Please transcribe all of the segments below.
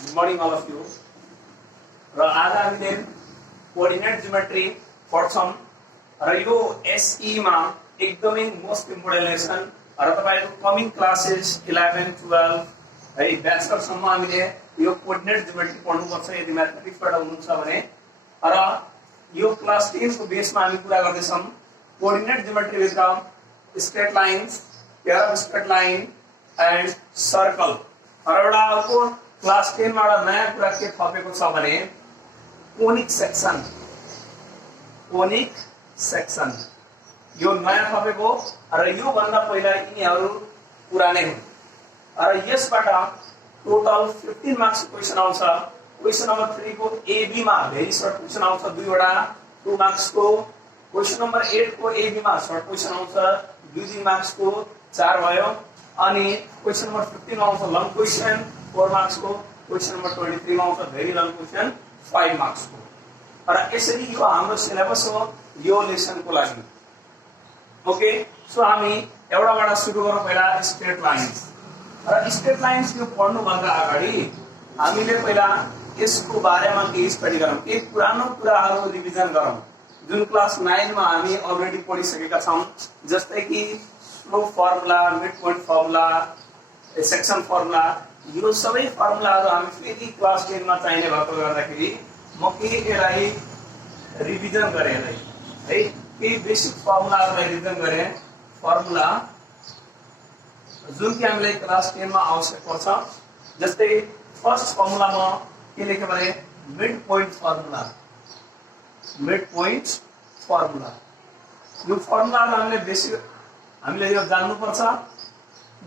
Good morning all of you. र आज हामीले कोअर्डिनेट ज्योमेट्री पढ्छौं र यो एसई मा एकदमै मोस्ट इम्पोर्टेन्ट लेसन र तपाईहरु कमिङ क्लासेस 11 12 है ब्याचलर सम्म हामीले यो कोअर्डिनेट ज्योमेट्री पढ्नु पर्छ यदि म्याथमेटिक्स बाट हुनुहुन्छ भने र यो क्लास 10 को बेसमा हामी कुरा गर्दै छौं coordinate geometry with straight lines, pair of straight line and circle. र एउटा अर्को क्लास 10 मा एउटा नयाँ कुरा के थपेको छ भने कोनिक सेक्सन यो नयाँ थपेको र यो भन्दा पहिला यिनीहरु पुरानै हुन् र यसबाट टोटल 15 मार्क्स क्वेशन आउँछ। क्वेशन नम्बर 3 को एबी मा भेरी सर्ट क्वेशन आउँछ दुईवटा 2 मार्क्स को। क्वेशन नम्बर 8 को एबी मा सर्ट क्वेशन आउँछ 2 मार्क्स को 4 भयो। अनि क्वेशन नम्बर 15 मा आउँछ लङ क्वेशन 4 मार्क्स को। क्वेशन नम्बर 23 मा आउँछ भेरी लङ क्वेशन 5 मार्क्स को। र यसरी यो हाम्रो सिलेबस हो यो लेसन को लागि। ओके, सो हामी एउटाबाट सुरु गरौँ पहिला स्ट्रेट लाइन्स। र स्ट्रेट लाइन्स यो पढ्नु भन्दा अगाडि हामीले पहिला यसको बारेमा केही स्टडी गरौँ, केही पुरानो कुराहरु रिभिजन गरौँ जुन क्लास 9 मा हामी अलरेडी पढिसकेका छौं, जस्तै कि slope formula, mid point formula, section formula. यो सबै फर्मुलाहरु हामी फेरि क्लास 10 मा चाहिने भएको गर्दाखेरि म के यसलाई रिभिजन गरे है केही बेसिक फर्मुलाहरुलाई रिभिजन गरे। फर्मुला जुन कि हामीलाई क्लास 10 मा आवश्यक पर्छ, जस्तै फर्स्ट फर्मुला म के लेखे भने mid point formula. Mid point formula यो फर्मुलाहरु हामीले यो जान्नु पर्छ।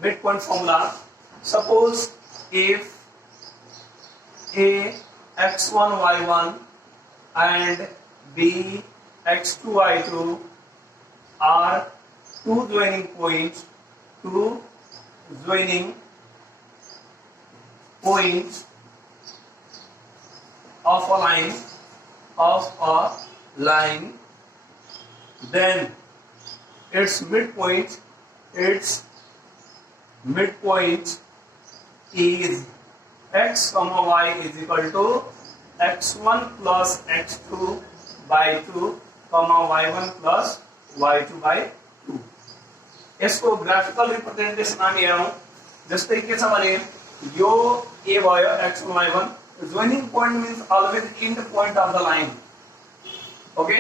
Mid point formula suppose if a x1 y1 and b x2 y2 are two joining points of a line then its midpoint is x comma y is equal to x1 plus x2 by 2 comma y1 plus y2 by 2। यसको graphical representation हामी हेरौं। जस्तै के छ भने यो a भयो x1 y1, joining point means always end point of the line। Okay,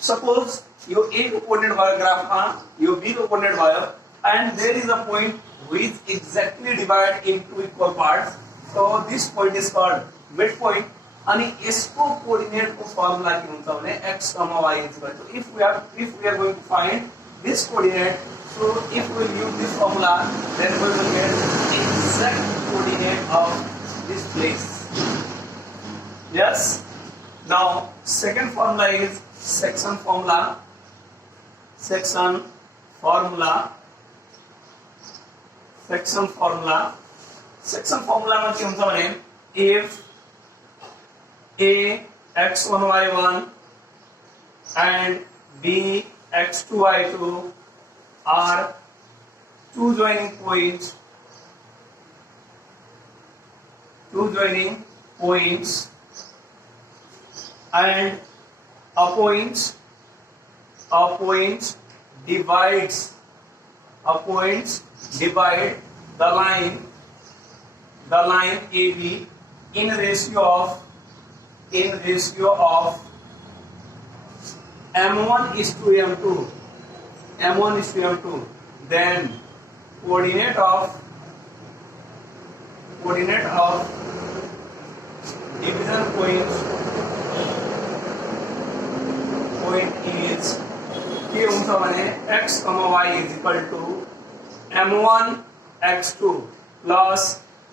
suppose यो a को कोऑर्डिनेट भयो ग्राफमा, यो b को कोऑर्डिनेट भयो and there is a point which exactly divided into equal parts, so this point is called midpoint। अनि यसको coordinate को formula के हुन्छ भने x, y is equal to if we are going to find this coordinate, so if we will use this formula then we will get exact coordinate of this place। Yes, now second formula is section formula। section formula में के हुन्छ भने if a x1 y1 and b x2 y2 are two joining points and a point divide the line AB in ratio of m1 is to m2, then coordinate of division point is के हुन्छ भने x, y is equal to m1 x2 plus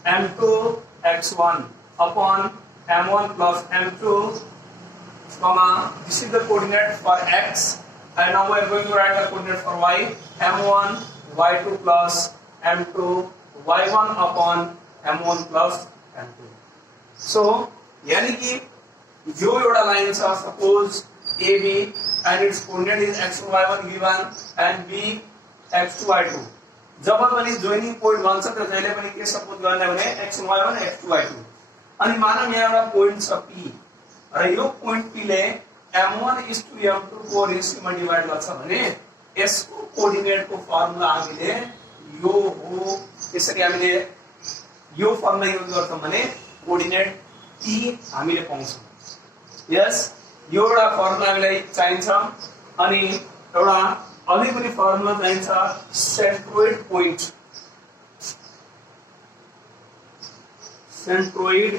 m2 x1 upon m1 plus m2 comma this is the coordinate for x and now we are going to write the coordinate for y, m1 y2 plus m2 y1 upon m1 plus m2। so यानी कि जो एउटा line छ suppose AB and its coordinate is x1 y1 given and b x2 y2, जब पनि joining point भन्छ त जहिले पनि के सपोज गर्ने भने x1 y1 x2 y2 अनि मानव यहाँ एउटा पोइन्ट छ P र यो पोइन्ट P ले m1:m2 को रेशियोमा डिवाइड गर्छ भने यसको कोअर्डिनेटको फर्मुला हामीले यो हो। त्यसरी हामीले यो फर्मुला युज गर्छौं भने कोअर्डिनेट P हामीले पाउँछौं। यस यो एउटा फर्मुला हामीलाई चाहिन्छ अनि एउटा अझै पनि फर्मुला चाहिन्छ centroid point. Centroid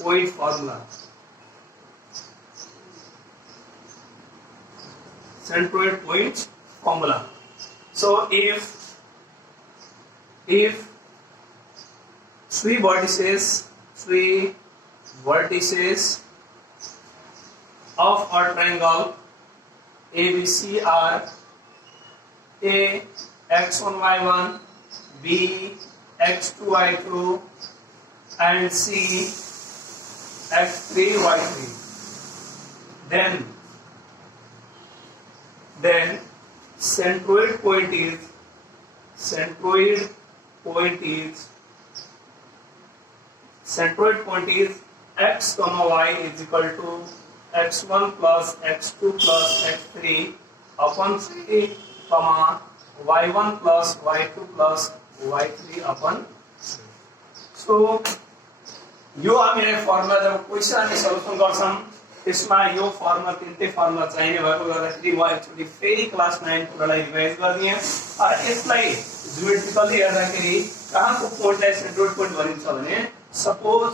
point formula. Centroid point formula. So if three vertices of a triangle ABC are A x1 y1, B x2 y2, and C x3 y3, then centroid point is x comma y is equal to x1 plus x2 plus x3 upon 3 comma y1 plus y2 plus y3 upon 3. So यो हामीले formula जब question अनि solution गर्छौं त्यसमा यो formula तिनटै formula चाहिने भएको गर्दाखेरि म एकचोटी फेरि क्लास 9 कुरालाई रिभाइज गर्दिए। यसलाई ज्योमेट्रिकली हेर्दाखेरि कहाँको पोइन्टलाई सेन्ट्रोइड पोइन्ट भनिन्छ भने सपोज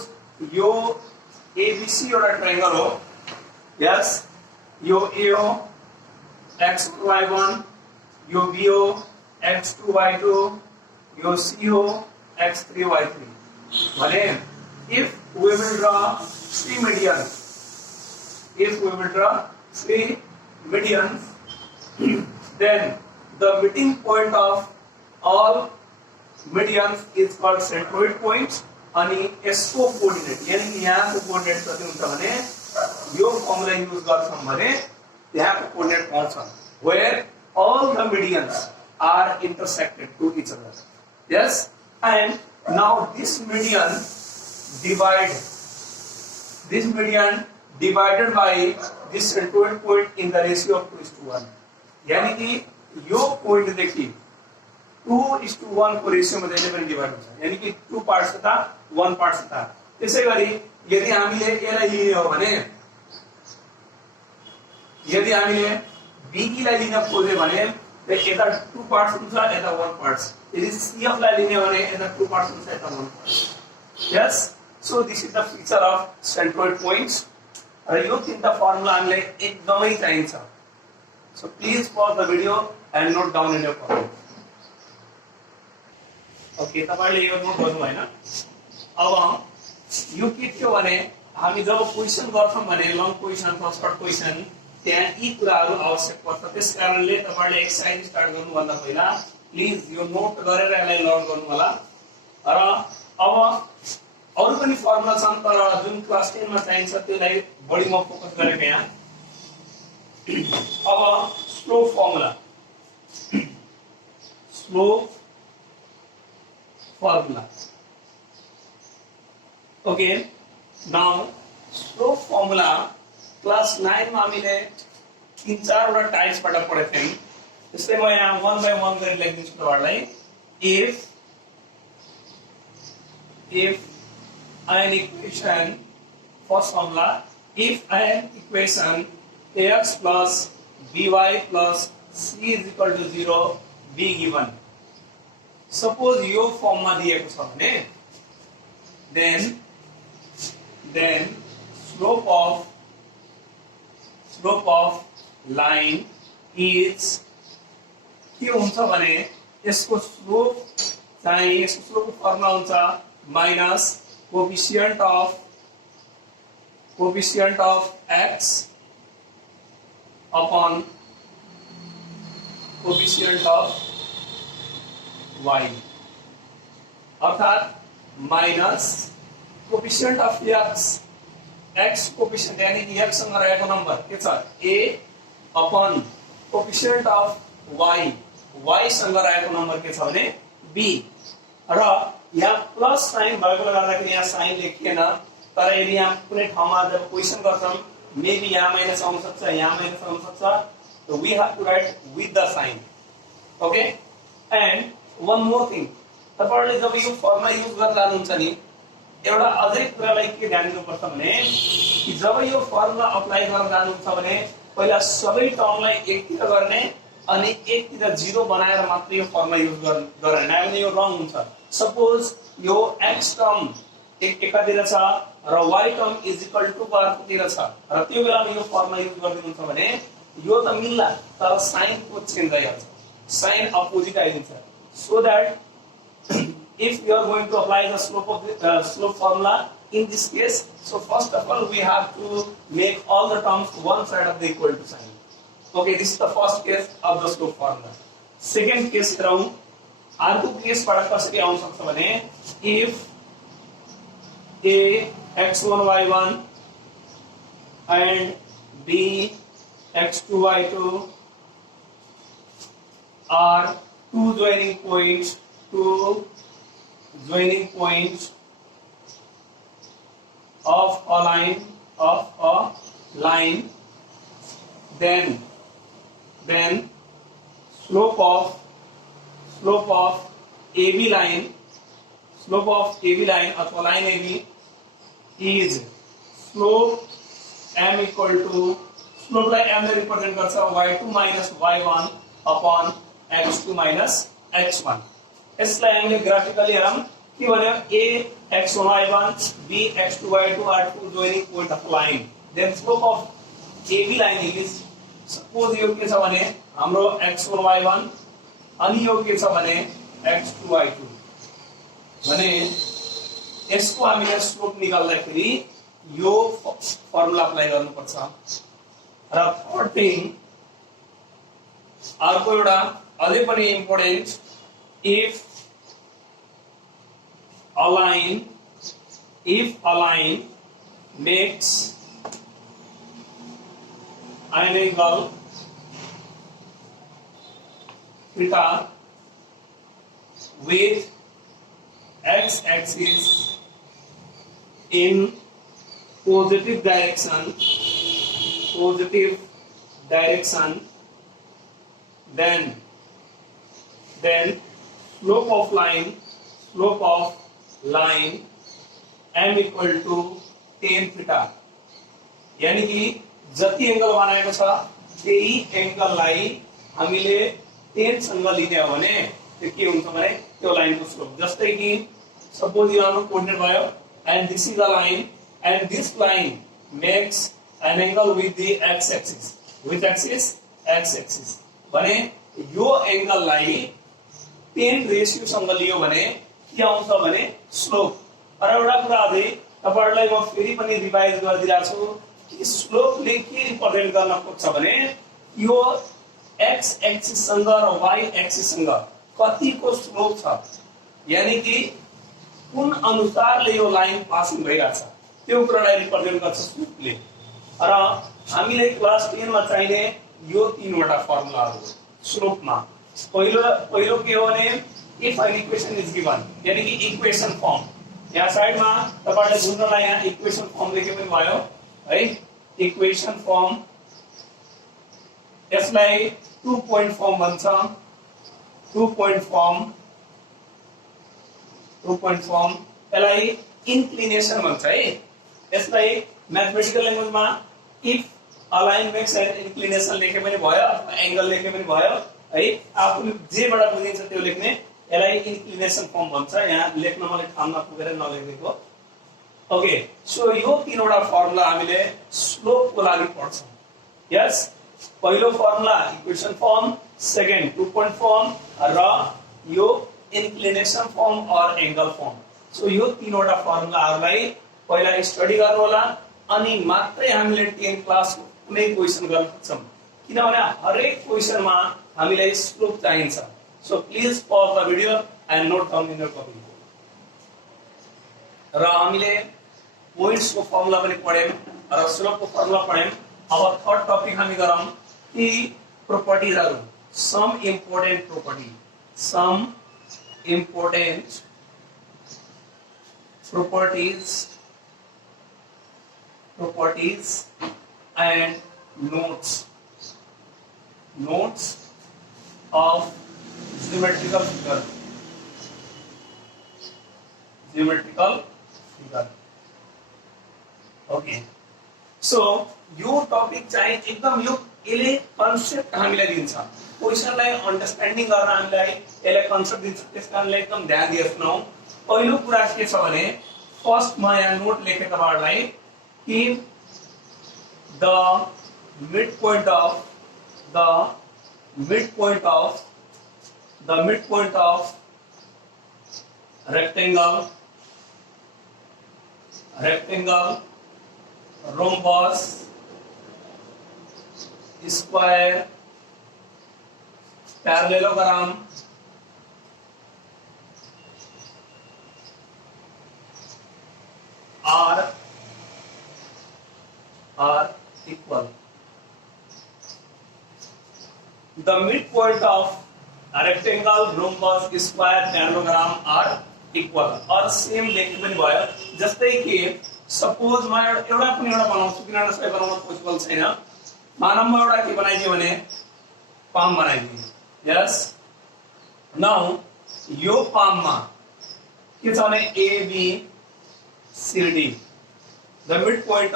यो ABC एउटा ट्रायंगल हो। यस यो A हो x1 y1, यो B हो x2 y2, यो C हो x3 y3 भने if we will draw three medians, then the meeting point of all medians is called centroid point अनि यसको कोअर्डिनेट यानी कि यहाँको कोअर्डिनेट कति हुन्छ भने यो फर्मुला युज गर्छौं भने त्यहाँको कोअर्डिनेट पाउँछ where all the medians are intersected to each other. Yes, and now this median divided by this centroid point in the ratio of 2:1 यानी कि यो पोइन्ट देखि 2:1 को रेशियो मा जहिले पनि डिवाइड हुन्छ यानी कि 2 पार्ट्स था 1 पार्ट्स था। त्यसैगरी यदि हामीले यसलाई लिने हो भने यदि हामीले BE लाई लिन खोजे भने यता 2 पार्ट्स हुन्छ यता 1 पार्ट्स। यदि CF लाई लिने हो भने यता 2 पार्ट्स हुन्छ यता 1 parts. Yes, so this is the feature of centroid points र यो तीनटा फर्मुला हामीलाई एकदमै चाहिन्छ। So please pause the video and note down in your phone. Okay, तपाईले यो नोट गर्नु हैन। अब यो के थियो भने हामी जब क्वेशन गर्छौं भने लङ क्वेशन अथवा सर्ट क्वेशन त्यहाँ यी कुराहरु आवश्यक पर्छ। त्यसकारणले तपाईले एक्सरसाइज स्टार्ट गर्नु भन्दा पहिला प्लिज यो नोट गरेर यसलाई लर्न गर्नु होला। र अब अरु पनि फर्मुला छन् तर जुन क्लास 10 मा चाहिन्छ त्यसलाई बढी म फोकस गरेको यहाँ। अब slope formula okay now slope formula class 9 मा हामीले 3-4 वटा टाइप्स बाट पढेको थियौं। त्यसले म यहाँ 1 बाइ 1 गरी लेख्दिन्छु तपाईहरुलाई। if an equation, first formula, if an equation ax plus by plus c is equal to 0 be given, suppose यो फर्म मा दिएको छ भने then slope of line is के हुन्छ भने यसको स्लोप चाहिँ यसको स्लोपको फर्मुला हुन्छ minus coefficient of x upon coefficient of y अर्थात minus coefficient of x coefficient यानी कि x सँग रहेको नम्बर के छ a upon coefficient of y सँग रहेको नम्बर के छ भने b र यहाँ प्लस साइन भएकोले गर्दाखेरि यहाँ साइन लेखिएन तर यदि यहाँ कुनै ठाउँमा जब क्वेशन गर्छौं मेबी यहाँ माइनस आउन सक्छ यहाँ माइनस आउन सक्छ, we have to write with the sign. Okay, and one more thing, तपाईहरुले जब यो फर्मुला युज गर्न जानुहुन्छ नि एउटा अझै कुरालाई के ध्यान दिनुपर्छ भने कि जब यो फर्मुला अप्लाई गर्न जानुहुन्छ भने पहिला सबै टर्मलाई एकतिर गर्ने अनि एकतिर जिरो बनाएर मात्र यो फर्मुला युज गर्ने, नभए यो रङ हुन्छ। सपोज यो x टर्म एकातिर छ र y term is equal to अर्कोतिर छ र त्यो बेलामा यो फर्मुला युज गर्दिनुहुन्छ भने यो त मिल्ला तर साइन को चेन्ज भइहाल्छ, साइन अपोजिट आइदिन्छ। So that if you are going to apply the slope formula in this case, so first of all we have to make all the terms one side of the equal to sign. Okay, this is the first case of the slope formula. Second case हेरौं, अर्को case बाट कसरी आउन सक्छ भने if a x1 y1 and b x2 y2 are two joining points of a line, then slope of AB line अथवा line AB is slope m equal to, slope लाई m ले रिप्रेजेन्ट गर्छ y2 minus y1 upon x2 minus x1। यसलाई हामीले graphically हेरौं के भन्यो, a x1 y1 b x2 y2 are two joining point of line, then slope of AB line is, suppose यो के छ भने हाम्रो x1 y1 अनि यो के छ भने x2 y2 भने यसको हामीले स्लोप निकाल्दाखेरि यो फर्मुला अप्लाई गर्नुपर्छ। र थर्ड थिङ अर्को एउटा अझै पनि important, if a line makes an angle theta with x-axis in positive direction, then slope of line m equal to tan theta, यानी कि जति एंगल बनाएको छ त्यही एंगललाई हामीले tan सँग लिने हो भने त्यो के हुन्छ भने त्यो लाइनको स्लोप, जस्तै कि सपोज यो हाम्रो कोर्डिनेट भयो and this is a line and this line makes an angle with the x axis, which axis, x axis भने यो एंगललाई tan रेशियो सँग लियो भने के आउँछ भने स्लोप। र एउटा कुरा अझै तपाईहरुलाई म फेरि पनि रिभाइज गरिदिरा छु कि स्लोपले के रिप्रेजेन्ट गर्न खोज्छ भने यो x एक्सिस सँग र y एक्सिस सँग कतिको स्लोप छ, यानी कि कुन अनुसारले यो लाइन पासिङ भइराछ त्यो कुरालाई रिप्रेजेन्ट गर्छ स्लोपले। र हामीले क्लास 10 मा चाहिने यो तीनवटा फर्मुलाहरु स्लोपमा पहिलो के हो भने if an equation is given, यानी कि इक्वेशन फर्म, यहाँ साइडमा तपाईहरुले बुझ्नलाई यहाँ इक्वेशन फर्म लेखे पनि भयो है, इक्वेशन फर्म यसलाई 2 पोइन्ट फर्म भन्छ, 2 पोइन्ट फर्म यसलाई इन्क्लिनेसन भन्छ है। यसलाई म्याथमेटिकल ल्याङ्ग्वेजमा if a line makes an inclination लेखे पनि भयो अथवा एंगल लेखे पनि भयो है, आफूले जेबाट बुझिन्छ त्यो लेख्ने, यसलाई इन्क्लिनेसन फर्म भन्छ। यहाँ लेख्न मैले ठाउँ नपुगेर नलेखेको। ओके, सो यो तीनवटा फर्मुला हामीले स्लोप को लागि पढ्छौं। यस, पहिलो formula equation form, second 2 point form र यो इन्क्लिनेसन फर्म और एंगल फर्म। सो यो तीनवटा फर्मुलाहरुलाई पहिला स्टडी गर्नु होला अनि मात्रै हामीले 10 क्लास कुनै क्वेशन गर्न सक्छौं, किनभने हरेक क्वेशनमा हामीलाई स्लोप चाहिन्छ। So please pause the video and note down in your copy. र हामीले पोइन्ट्स को फर्मुला पनि पढ्यौं र स्लोप को फर्मुला पढ्यौं। अब थर्ड टपिक हामी गरौँ कि प्रोपर्टीजहरु, some important properties properties and notes of geometrical figure. Okay so यो टपिक चाहिँ एकदम यो यसले कन्सेप्ट हामीलाई दिन्छ क्वेशनलाई अन्डरस्ट्यान्डिङ गर्न हामीलाई यसले कन्सेप्ट दिन्छ त्यसकारणले एकदम ध्यान दिनुहोस् न पहिलो कुरा के छ भने फर्स्ट म यहाँ नोट लेखे तपाईहरुलाई कि the mid point of rectangle rhombus square parallelogram are equal. The midpoint of a rectangle, rhombus, square, parallelogram are equal. और सेम लेख्नु पनि भयो जस्तै कि सपोज म एउटा बनाउँछु किनभने सबै बनाउन पोसिबल छैन मानव म एउटा के बनाइदिए भने पाम बनाइदिए यस नाउ यो पाममा के छ भने A B C D the mid point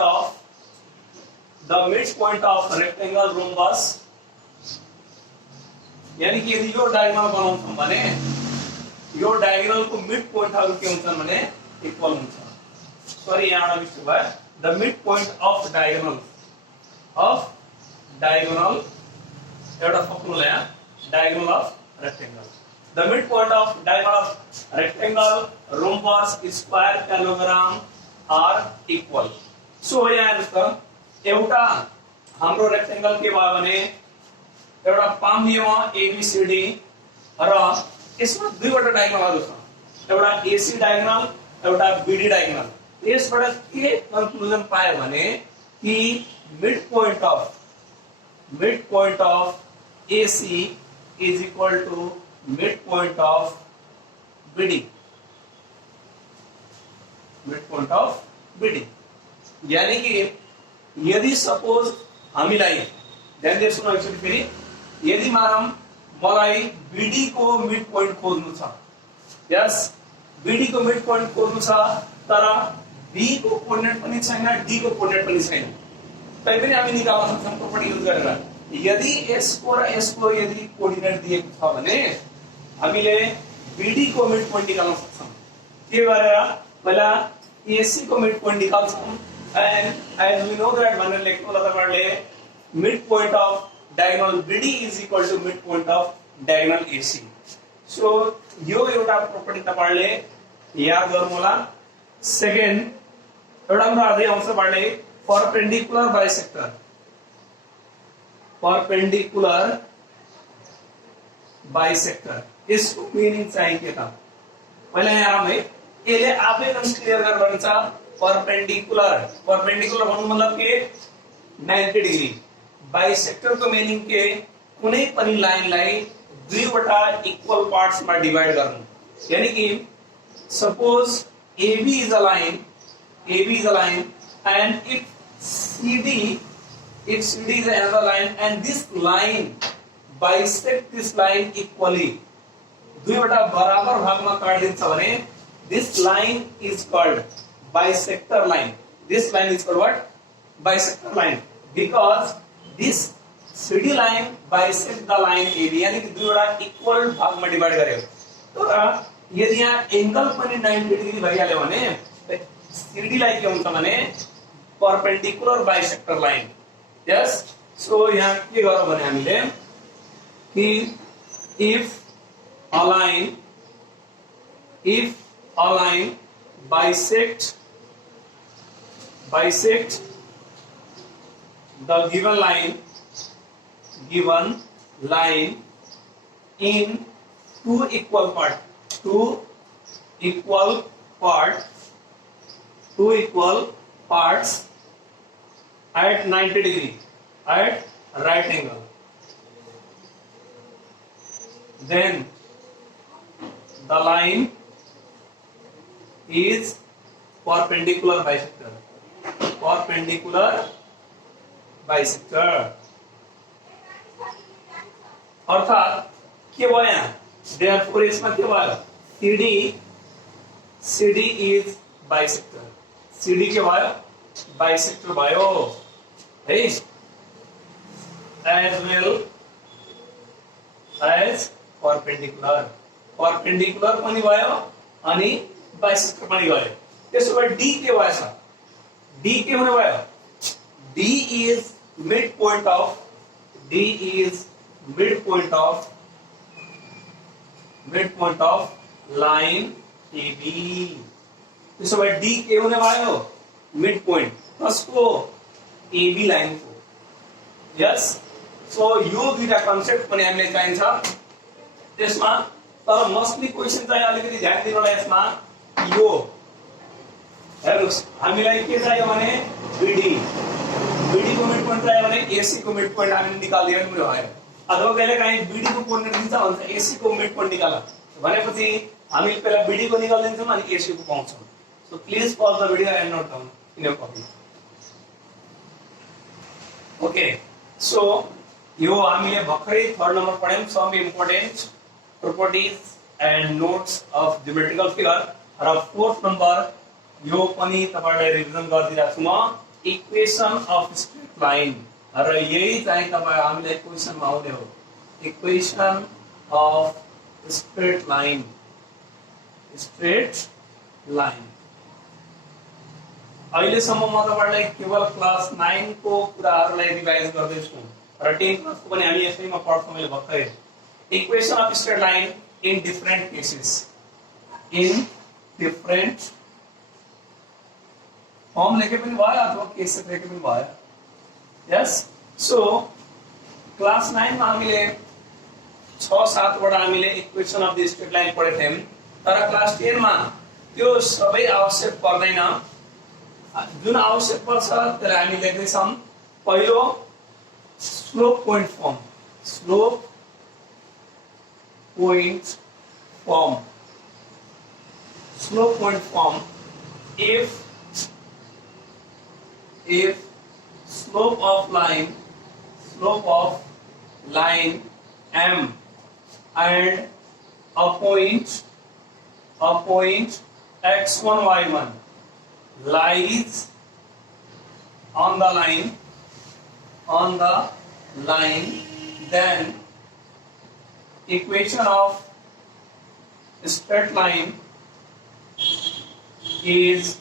of rectangle rhombus यानी कि यदि यो डायगोनल बनाउँछौं भने यो डायगोनल को मिड पोइन्टहरु के हुन्छन् भने इक्वल हुन्छ सरी यहाँ मिस्टेक भयो the mid point of diagonal एउटा फर्मुला यहाँ diagonal of rectangle the mid point of diagonal of rectangle rhombus square parallelogram are equal so यहाँ हेर्नुस् त एउटा हाम्रो रेक्टेंगल के भयो भने एउटा पाम दिएमा एबीसीडी र यसमा दुईवटा डायगोनलहरु छ एउटा एसी डायगोनल एउटा बीडी डायगोनल यसबाट के कन्क्लुजन पाए भने कि mid point of AC is equal to mid point of BD यानी कि यदि सपोज हामीलाई ध्यान दिनुहोस् न एकचोटी फेरि यदि मानौं मलाई बीडी को मिड पोइन्ट खोज्नु छ यस बीडी को मिड पोइन्ट खोज्नु छ तर बी को कोर्डिनेट पनि छैन डी को कोर्डिनेट पनि छैन तैपनि हामी निकाल्न सक्छौं प्रोपर्टी युज गरेर यदि s को र s को यदि कोर्डिनेट दिएको छ भने हामीले बीडी को मिड पोइन्ट निकाल्न सक्छौं के गरेर पहिला ac को मिड पोइन्ट निकाल्छौं and as we know that भनेर लेख्नु होला तपाईहरुले mid point of diagonal BD is equal to midpoint of diagonal AC. So यो एउटा प्रोपर्टी तपाईहरुले याद गर्नु होला सेकेन्ड एउटा कुरा अझै आउँछ तपाईहरुले परपेंडिकुलर बाइसेक्टर यसको मिनिङ चाहिँ के त पहिला यहाँ है यसले आफै एकदम क्लियर गरेर भन्छ परपेंडिकुलर भन्नु मतलब के 90 डिग्री बाइसेक्टर को मीनिंग के कुनै पनि लाइनलाई दुईवटा इक्वल पार्ट्स मा डिवाइड गर्नु यानी कि suppose AB is a line and if CD is another line and this line bisect this line equally दुईवटा बराबर भागमा काट्दिन्छ भने this line is called bisector line this line is called what bisector line because this CD line bisect the line AB यानी कि दुईवटा equal भागमा divide गर्यो तर यदि यहाँ एंगल पनि 90 डिग्री भइहाल्यो भने CD लाई के हुन्छ भने perpendicular bisector line yes so यहाँ के गर्नु भने हामीले कि if a line bisect the given line in two equal parts at 90 degree at right angle then the line is perpendicular bisector perpendicular bisector अर्थात के भयो यहाँ देयरफोर यसमा के भयो CD इज बाइसेक्टर CD के भयो बाइसेक्टर भयो है as well as perpendicular पनि भयो अनि बाइसेक्टर पनि भयो त्यसो भए D के भयो छ D के हुने भयो D is midpoint of line AB त्यसो भए D के हुने भयो midpoint कसको AB लाइन को यस सो यो दुईटा कन्सेप्ट पनि हामीले चाहिन्छ त्यसमा तर मोस्टली क्वेशन चाहिँ अलिकति ध्यान दिनु होला यसमा यो हेर्नुस् हामीलाई के चाहियो भने BD को मिडपोइन्ट चाहियो भने AC को मिडपोइन्ट हामीले निकाल्दियो भने भयो अथवा कहिलेकाहीँ BD को कोर्डिनेट दिन्छ भन्छ AC को मिडपोइन्ट निकाल भनेपछि हामी पहिला BD को निकाल्दिन्छौँ अनि AC को पाउँछौँ so please pause the video and note down in your copy okay so यो हामीले भर्खरै थर्ड नम्बर पढ्यौं some important properties and notes of geometrical figure र फोर्थ नम्बर यो पनि तपाईहरुलाई रिभिजन गरिदिराछु म इक्वेसन अफ स्ट्रेट लाइन र यही चाहिँ तपाई हामीले क्वेशन मा आउने हो इक्वेसन अफ स्ट्रेट लाइन अहिले सम्म म तपाईहरुलाई केवल क्लास 9 को कुराहरुलाई रिभाइज गर्दै छु र 10 क्लास को पनि हामी यसैमा पढ्छौं मैले भर्खरै equation of straight line in different cases form लेके पनि भयो अथवा केस लेके पनि भयो यस सो क्लास 9 मा हामीले 6-7 वटा हामीले equation of the straight line पढेका थियौं तर क्लास 10 मा त्यो सबै आवश्यक पर्दैन जुन आवश्यक पर्छ त्यसलाई हामी लेख्दै छौं पहिलो slope point form if slope of line M and a point x1 y1 lies on the line then equation of straight line is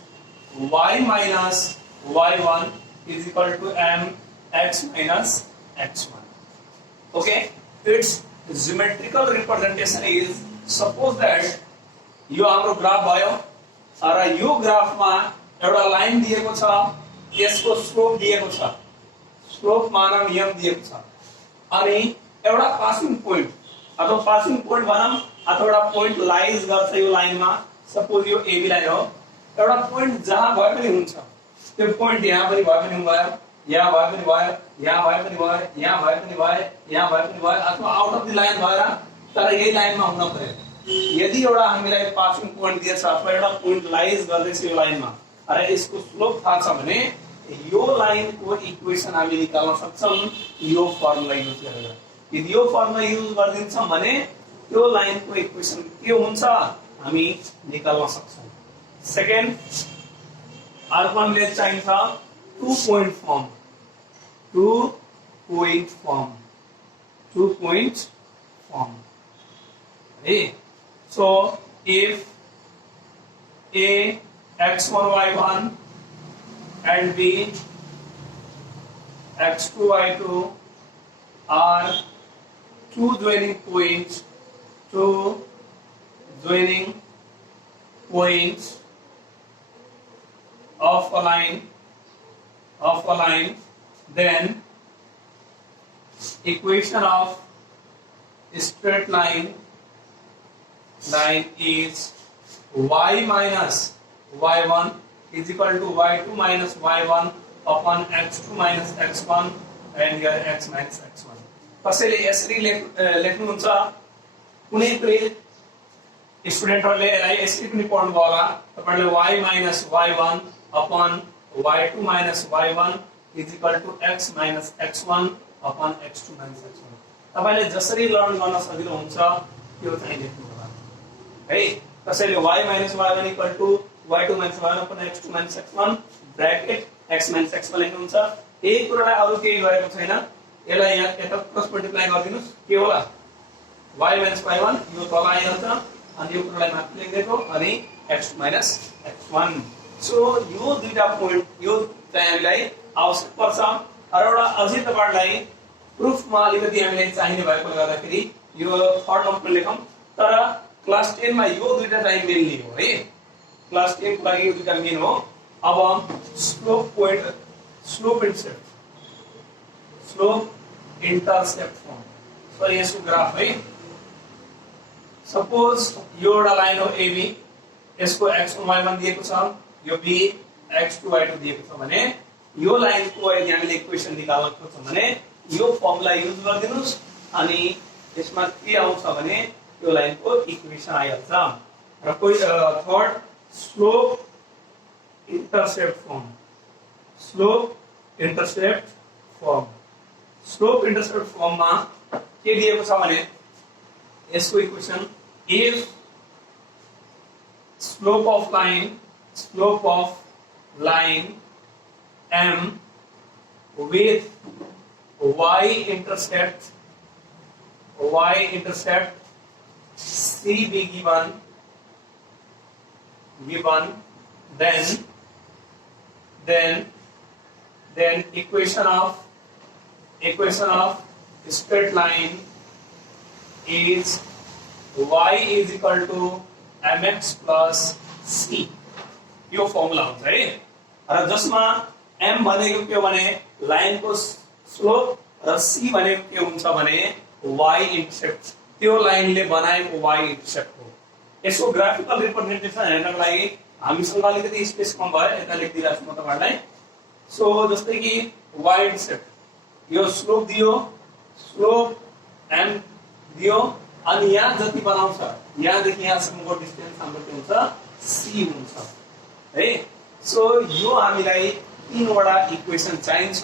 y minus y1 is equal to mx minus x1 okay its geometrical representation is suppose that यो हाम्रो graph भयो र यो ग्राफमा एउटा line दिएको छ यसको slope दिएको छ स्लोप मानम m दिएको छ अनि एउटा पासिङ पोइन्ट अथवा पासिङ पोइन्ट भनम अथवा एउटा पोइन्ट लाइज गर्छ यो लाइनमा सपोज यो AB लाइन हो एउटा पोइन्ट जहाँ भए पनि हुन्छ त्यो पोइन्ट यहाँ पनि भए पनि भयो यहाँ भए पनि भयो यहाँ भए पनि भयो यहाँ भए पनि भयो यहाँ भए पनि भयो अथवा आउट अफ द लाइन भएर तर यही लाइनमा हुन पर्यो यदि एउटा हामीलाई पासिङ पोइन्ट दिएछ अथवा एउटा पोइन्ट लाइज गर्दैछ यो लाइनमा र यसको स्लोप थाहा छ भने यो लाइनको इक्वेसन हामी निकाल्न सक्छौं यो फर्मुला युज गरेर यदि यो फर्मुला युज गर्दिन्छौं भने त्यो लाइनको इक्वेसन के हुन्छ हामी निकाल्न सक्छौं सेकेन्ड अर्को हामीले चाहिन्छ टु पोइन्ट फर्म है so if A x1 y1 and B x2 y2 are two joining points of a line then equation of straight line is y minus y1 is equal to y2 minus y1 upon x2 minus x1 and here x minus x1 कसैले यसरी लेख्नुहुन्छ कुनै पनि स्टुडेन्टहरुले यसलाई यसरी पनि पढ्नु होला तपाईले y minus y1 upon y2 minus y1 is equal to x minus x1 upon x2 minus x1 तपाईले जसरी लर्न गर्न सजिलो हुन्छ त्यो चाहिँ लेख्नु होला है कसैले y minus y1 equal to y2 minus y1 upon x2 minus x1 bracket x minus x1 लेख्नुहुन्छ यही कुरालाई अरु केही गरेको छैन यसलाई यहाँ यता क्रस मल्टिप्लाई गरिदिनुस् के होला y minus y1 यो तल आइहाल्छ अनि यो कुरालाई माथि लेख्दिएको अनि x2 minus x1 सो यो दुईटा पोइन्ट यो चाहिँ हामीलाई आवश्यक पर्छ र एउटा अझै तपाईहरुलाई प्रुफमा अलिकति हामीलाई चाहिने भएकोले गर्दाखेरि यो थर्ड नम्बर लेखौं तर क्लास 10 मा यो दुईटा चाहिँ मेनली हो है क्लास 10 को लागि यो दुईटा मेन हो अब स्लोप इंटरसेप्ट फर्म सो यसको ग्राफ है सपोज यो एउटा लाइन हो AB यसको x1 y1 दिएको छ यो B x2 y2 दिएको छ भने यो लाइनको यदि हामीले इक्वेसन निकाल्न खोज्छौं भने यो फर्मुला युज गर्दिनुस् अनि यसमा के आउँछ भने यो लाइनको इक्वेसन आइहाल्छ र कोही थर्ड स्लोप इंटरसेप्ट फर्म मा के दिएको छ भने यसको equation if slope of line M with y intercept C be given then equation of straight line is y is equal to mx plus c यो फर्मुला हुन्छ है र जसमा m भनेको के भने लाइनको स्लोप र c भनेको के हुन्छ भने y इंटरसेप्ट त्यो लाइनले बनाएको y इंटरसेप्ट हो यसको ग्राफिकल रिप्रेजेन्टेसन हेर्नको लागि हामीसँग अलिकति स्पेस कम भयो यता लेखिदिरहेछु म तपाईहरुलाई सो जस्तै कि y इंटरसेप्ट यो स्लोप दियो स्लोप m दियो अनि यहाँ जति बनाउँछ यहाँ देखि यहाँसम्मको डिस्टेन्स हाम्रो के हुन्छ c हुन्छ है सो यो हामीलाई तीनवटा इक्वेसन चाहिन्छ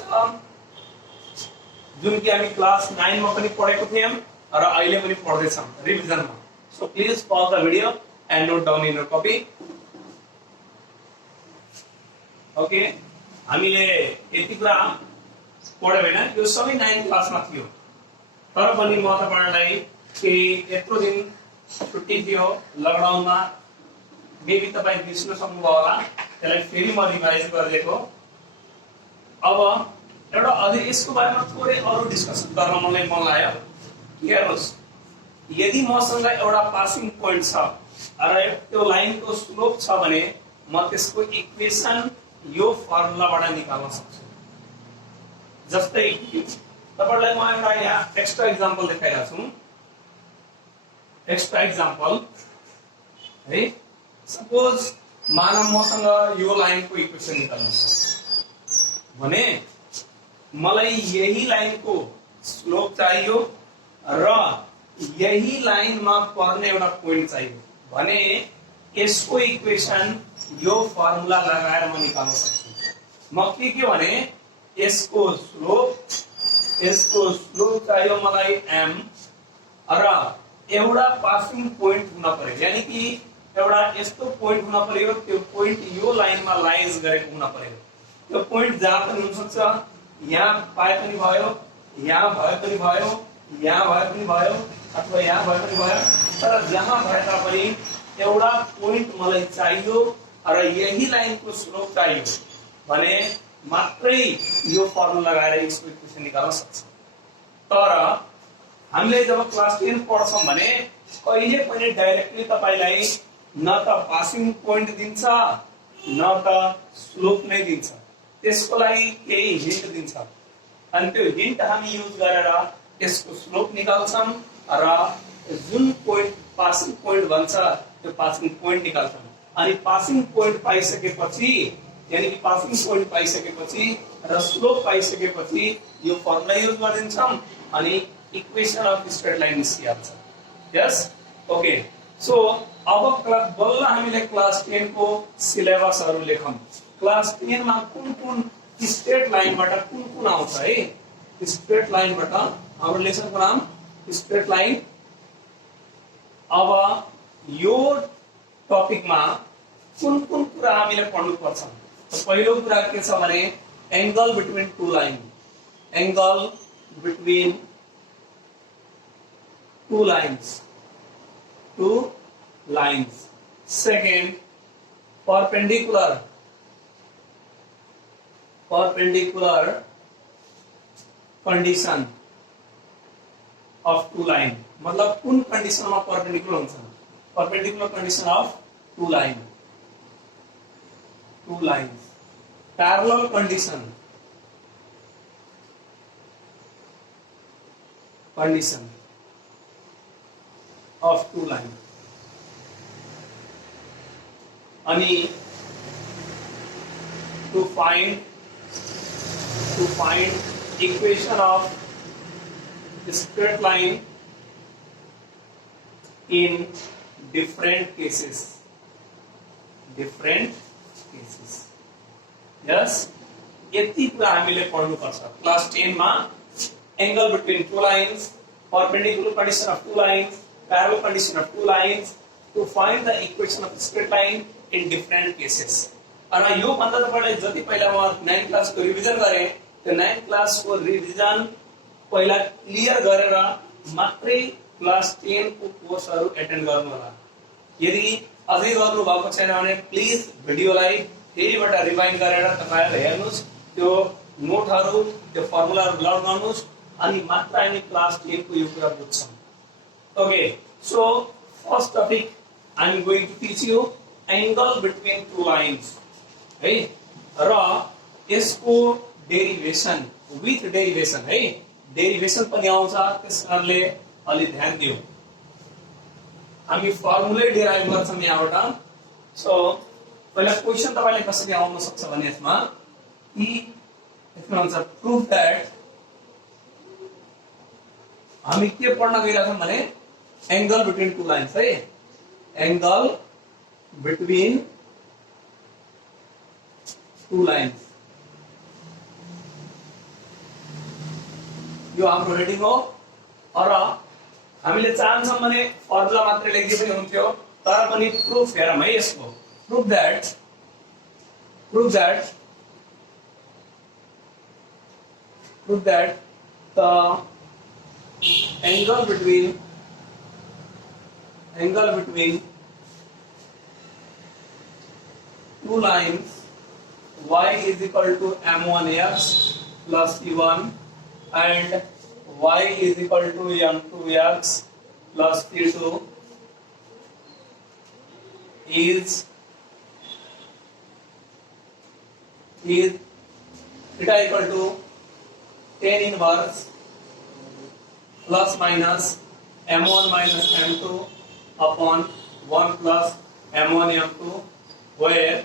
जुन कि हामी क्लास 9 मा पनि पढेको थियौं र अहिले पनि पढ्दै छौं रिभिजनमा so please pause the video and note down in your copy okay हामीले यति कुरा पढ्यौं हैन यो सबै 9 क्लासमा थियो तर पनि म तपाईहरुलाई के यत्रो दिन छुट्टी थियो लकडाउनमा मेबी तपाई बिर्सन सक्नुभयो होला त्यसलाई फेरि म रिभाइज गरिदिएको अब एउटा अझै यसको बारेमा थोरै अरु डिस्कसन गर्न मलाई मन लाग्यो हेर्नुस् यदि मसँग एउटा पासिङ पोइन्ट छ र त्यो लाइनको स्लोप छ भने म त्यसको इक्वेसन यो फर्मुलाबाट निकाल्न सक्छु जस्तै तपाईहरुलाई म एउटा यहाँ एक्स्ट्रा एक्जाम्पल देखाइरहेको छु एक्स्ट्रा एक्जाम्पल है सपोज मानव मसँग यो लाइनको इक्वेसन निकाल्नु छ भने मलाई यही लाइनको स्लोप चाहियो र यही लाइनमा पर्ने एउटा पोइन्ट चाहियो भने यसको इक्वेसन यो फर्मुला लगाएर म निकाल्न सक्छु म के भने यसको स्लोप चाहियो मलाई m र एउटा पासिङ पोइन्ट हुन पर्यो यानी कि एउटा यस्तो पोइन्ट हुन पर्यो त्यो पोइन्ट यो लाइनमा लाइज गरेको हुन पर्यो त्यो पोइन्ट जहाँ पनि हुन सक्छ यहाँ पाए पनि भयो यहाँ भए पनि भयो यहाँ भए पनि भयो अथवा यहाँ भए पनि भयो तर जहाँ भए तापनि एउटा पोइन्ट मलाई चाहियो र यही लाइनको स्लोप चाहियो भने मात्रै यो फर्मुला लगाएर यसको इक्वेसन निकाल्न सक्छ तर हामीले जब क्लास 10 पढ्छौं भने कहिले पनि डाइरेक्टली तपाईलाई न त पासिङ पोइन्ट दिन्छ न त स्लोप नै दिन्छ त्यसको लागि केही हिन्ट दिन्छ अनि त्यो हिन्ट हामी युज गरेर यसको स्लोप निकाल्छौं र जुन पोइन्ट पासिङ पोइन्ट भन्छ त्यो पासिङ पोइन्ट निकाल्छौं अनि पासिङ पोइन्ट पाइसकेपछि यानी कि पासिङ पोइन्ट पाइसकेपछि र स्लोप पाइसकेपछि यो फर्मुला युज गरिदिन्छौं अनि इक्वेसन अफ स्ट्रेट लाइन निस्किहाल्छ यस ओके सो अब बल्ल हामीले क्लास 10 को सिलेबसहरु लेखौं क्लास 10 मा कुन स्ट्रेट लाइनबाट कुन आउँछ है स्ट्रेट लाइनबाट हाम्रो लेसनको नाम स्ट्रेट लाइन। अब यो टपिकमा कुन कुरा हामीले पढ्नु पर्छ त पहिलो कुरा के छ भने angle between two line angle between two lines second perpendicular condition of two line मतलब कुन कंडीशन में perpendicular हुन्छ perpendicular condition of two lines parallel condition of two lines अनि to find equation of straight line in different cases yes यति कुरा हामीले पढ्नु पर्छ क्लास 10 मा angle between two lines perpendicular condition of two lines parallel condition of two lines to find the equation of straight line in different cases अनि यो भन्दा तपाईले जति पहिला म 9 क्लास को रिभिजन गरे त्यो 9 क्लास को रिभिजन पहिला क्लियर गरेर मात्रै क्लास 10 को कोर्सहरु एटेन्ड गर्नु होला यदि अझै गर्नु भएको छैन भने प्लिज भिडियोलाई फेरिबाट रिवाइन्ड गरेर तपाईहरुले हेर्नुस् त्यो नोटहरु त्यो फर्मुलाहरु लर्न गर्नुस् अनि मात्र हामी क्लास 10 को यो कुरा बुझ्छौं okay so first topic I am going to teach you angle between two lines है र यसको डेरिवेसन विथ डेरिवेसन है डेरिवेसन पनि आउँछ त्यसकारणले अलि ध्यान दियौ हामी फर्मुला डेराइभ गर्छौं यहाँबाट सो पहिला क्वेशन तपाईले कसरी आउन सक्छ भने यसमा कि यसमा हुन्छ प्रुफ दैट हामी के पढ्न गइरहेछौं भने एंगल बिट्विन टू लाइन्स है एंगल बिट्विन टू लाइन्स यो हाम्रो हेडिङ हो र हामीले चाहन्छौं भने फर्मुला मात्र लेख्दै पनि हुन्थ्यो तर पनि प्रुफ हेरौं है यसको proof that the angle between two lines y is equal to m1x plus c1 and y is equal to m2x plus c2 is theta equal to tan inverse plus minus m1 minus m2 upon 1 plus m1 m2 where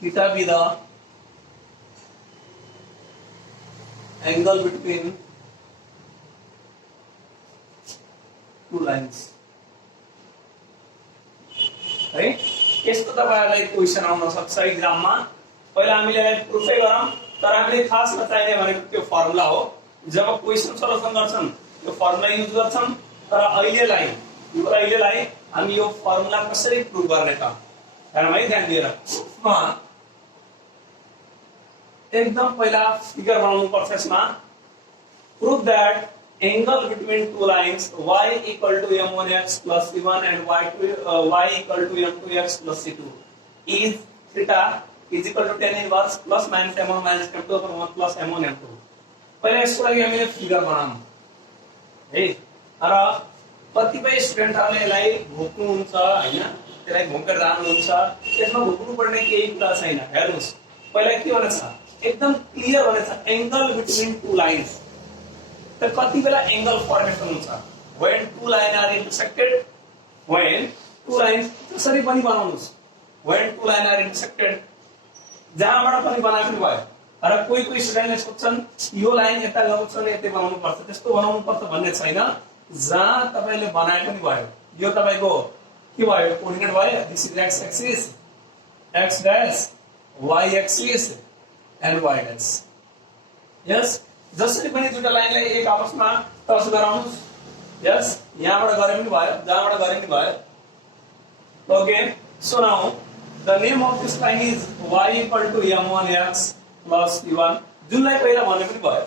theta be the angle between two lines है यस्तो तपाईहरुलाई question आउन सक्छ एक्जाममा पहिला हामीले प्रुफै गरौँ तर हामीले खास नचाहिने भनेको त्यो फर्मुला हो जब क्वेशन सल्युसन गर्छौं त्यो फर्मुला युज गर्छौं तर अहिलेलाई हामी यो फर्मुला कसरी प्रुफ गर्ने त हेरौँ है ध्यान दिएर प्रुफमा एकदम पहिला फिगर बनाउनु पर्छ यसमा proof that angle between two lines y equal to m1x plus c1 and y equal to m2x plus c2 is theta is equal to tan inverse plus minus m1 minus m2 upon 1 plus m1 m2 पहिले यसको लागि हामीले figure बनाऊँ है र कतिपय स्टुडेन्टहरुले यसलाई घोक्नु हुन्छ हैन त्यसलाई घोकेर जानु हुन्छ त्यसमा घोक्नु पर्ने केही कुरा छैन हेर्नुस् पहिला के भनेछ एकदम क्लियर भनेछ एंगल बिट्विन टू लाइन्स त कति बेला एंगल फर्मेसन हुन्छ when two lines are intersected त्यसरी पनि बनाउनुस् when two lines are intersected जहाँबाट पनि बनाए पनि भयो र कोही स्टुडेन्टले सोच्छन् यो लाइन यता गउँछ नि यतै बनाउनु पर्छ त्यस्तो बनाउनु पर्छ भन्ने छैन जहाँ तपाईले बनाए पनि भयो यो तपाईको के भयो कोऑर्डिनेट भयो this is x axis x dash y axis and y dash यस जसरी पनि दुईटा लाइनलाई एक आपसमा टच गराउनुस् यस यहाँबाट गरे पनि भयो जहाँबाट गरे पनि भयो okay so now the name of this line is y equal to m1x plus c1 जुनलाई पहिला भने पनि भयो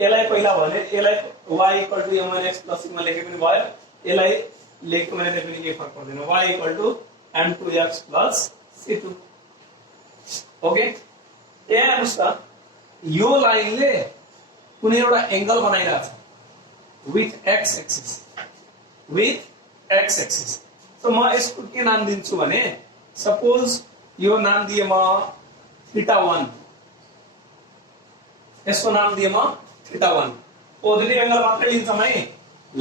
यसलाई पहिला भने यसलाई y equal to m1x plus c1 लेखे पनि भयो यसलाई लेख्नु भने पनि केही फरक पर्दैन y equal to m2x plus c2 okay यहाँ हेर्नुस् त यो लाइनले कुनै एउटा एंगल बनाइरहेछ विथ x एक्सिस सो म यसको के नाम दिन्छु भने सपोज यो नाम दिए म θ1 यसको नाम दिए म θ1 पोजिटिभ एंगल मात्रै लिन्छम है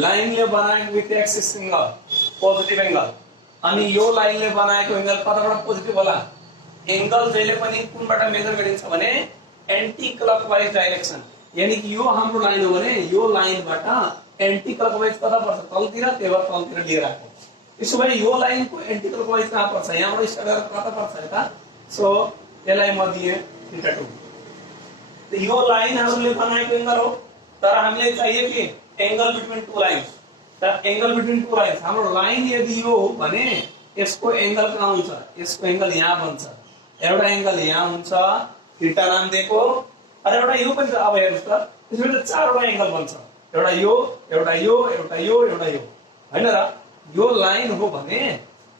लाइनले बनाएको with axis angle positive angle अनि यो लाइनले बनाएको एंगल कताबाट पोजिटिभ होला एंगल जहिले पनि कुनबाट मेजर गरिन्छ भने एन्टी क्लकवाइज डाइरेक्सन यानी कि यो हाम्रो लाइन हो भने यो लाइनबाट एन्टी क्लकवाइज कता पर्छ तलतिर त्यही भएर तलतिर लिएर आएको त्यसो भए यो लाइनको एन्टी क्लकवाइज कहाँ पर्छ यहाँबाट स्टार्ट गरेर कता पर्छ यता सो यसलाई म दिए θ2 त यो लाइनहरुले बनाएको एंगल हो तर हामीलाई चाहियो कि एंगल बिट्विन टु लाइन्स त एंगल बिट्विन टु लाइन्स हाम्रो लाइन यदि यो हो भने यसको एंगल कहाँ हुन्छ यसको एंगल यहाँ बन्छ एउटा एंगल यहाँ हुन्छ θ नाम दिएको अरे एउटा यो पनि अब हेर्नुस् त त्यसैले चारवटा एंगल बन्छ एउटा यो एउटा यो एउटा यो एउटा यो हैन र यो लाइन हो भने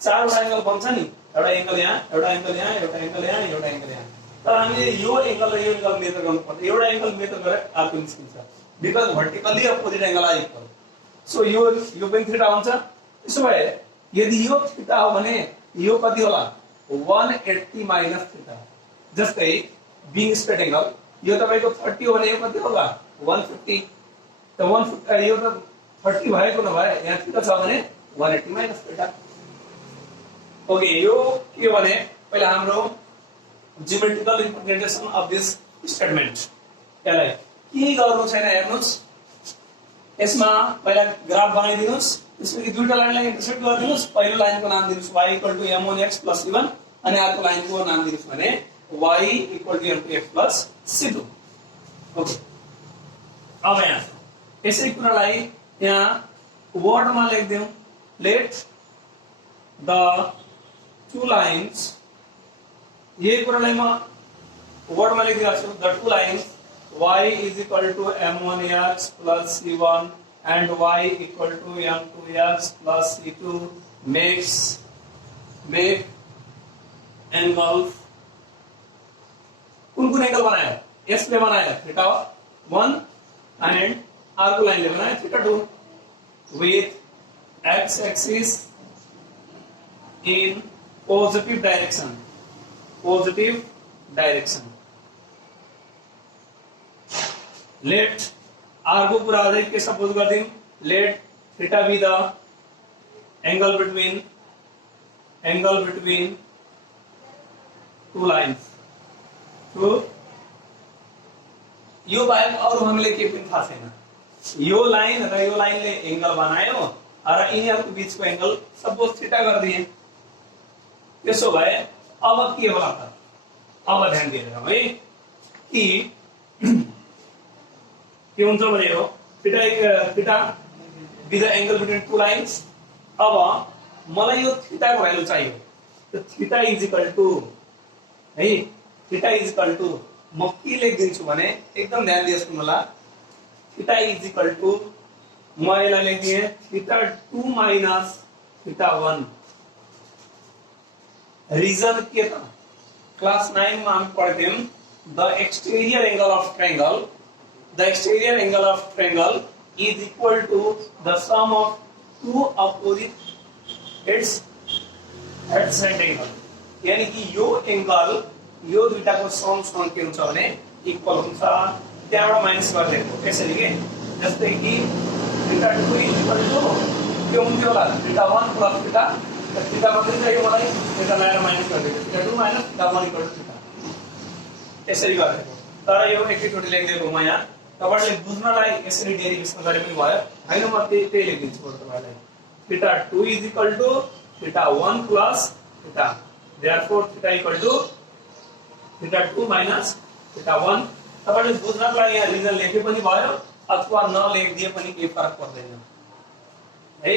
चारवटा एंगल बन्छ नि एउटा एंगल यहाँ एउटा एंगल यहाँ एउटा एंगल यहाँ एउटा एंगल यहाँ तर हामीले यो एंगल र यो एंगल मेजर गर्नु पर्छ एउटा एंगल मेजर गरेर अर्को निस्किन्छ because vertically opposite angle are equal so यो पनि θ हुन्छ त्यसो भए यदि यो θ हो भने यो कति होला 180 माइनस θ जस्तै बीइङ स्ट्रेट एंगल यो तपाईको 30 हो भने यो कति होला 150 त 150 यो त 30 भएको नभए यहाँ θ छ भने 180 माइनस θ ओके यो के भने पहिला हाम्रो geometrical representation of this statement यसलाई के गर्नु छैन हेर्नुस् यसमा पहिला ग्राफ बनाइदिनुस् त्यसपछि दुईटा लाइनलाई इन्टरसेक्ट गरिदिनुस् पहिलो लाइनको नाम दिनुस् y = m1x + c1 अनि अर्को लाइनको नाम दिनुस् भने y = m2x + c2 ओके अब यहाँ यसै कुरालाई यहाँ वर्डमा लेख्दियौ लेट द two lines यही कुरालाई म वर्डमा लेखिदिन्छु the two lines y = m1x + c1 and y = m2x + c2 make angle कुन एंगल बनायो यसले बनायो θ1 and अर्को लाइनले बनायो θ2 with x axis in positive direction let अर्को कुरा अझै के suppose गर्दिम let θ be the angle between two lines so यो बाहेक अरु हामीले के पनि थाहा छैन यो लाइन र यो लाइनले एंगल बनायो र यिनीहरुको बीचको एंगल सपोज θ गर्दिए त्यसो भए अब के होला त अब ध्यान दिएर है कि के हुन्छ भने हो θ be the angle between two lines अब मलाई यो θ को भ्यालु चाहियो त θ है θ म के लेख्दिन्छु भने एकदम ध्यान दिएर सुन्नु होला θ म यसलाई लेख्दिए θ2 माइनस θ1 रीजन के था क्लास 9 में हम पढ़ते हैं the exterior angle of triangle is equal to the sum of two opposite its adjacent angle यानी कि यो एंगल यो दुईटाको सम के हुन्छ भने इक्वल हुन्छ त्यहाँबाट माइनस गर्दिएको त्यसरी के जस्तै कि θ2 के हुन्थ्यो होला θ1 + θ मात्रै चाहियो मलाई θ ल्याएर माइनस गरिदिएको θ2 - θ1 = θ यसरी गरेको तर यो एकैचोटी लेखिदिएको म यहाँ तपाईहरुले बुझ्नलाई यसरी डेरिभेसन गरे पनि भयो हैन म त्यही लेखिदिन्छु तपाईहरुलाई θ2 = theta 1 plus theta. Therefore theta equal to theta 2 minus theta 1. तपाईले बुझ्नको लागि यहाँ रिजन लेखे पनि भयो अथवा नलेखिदिए पनि केही फरक पर्दैन है।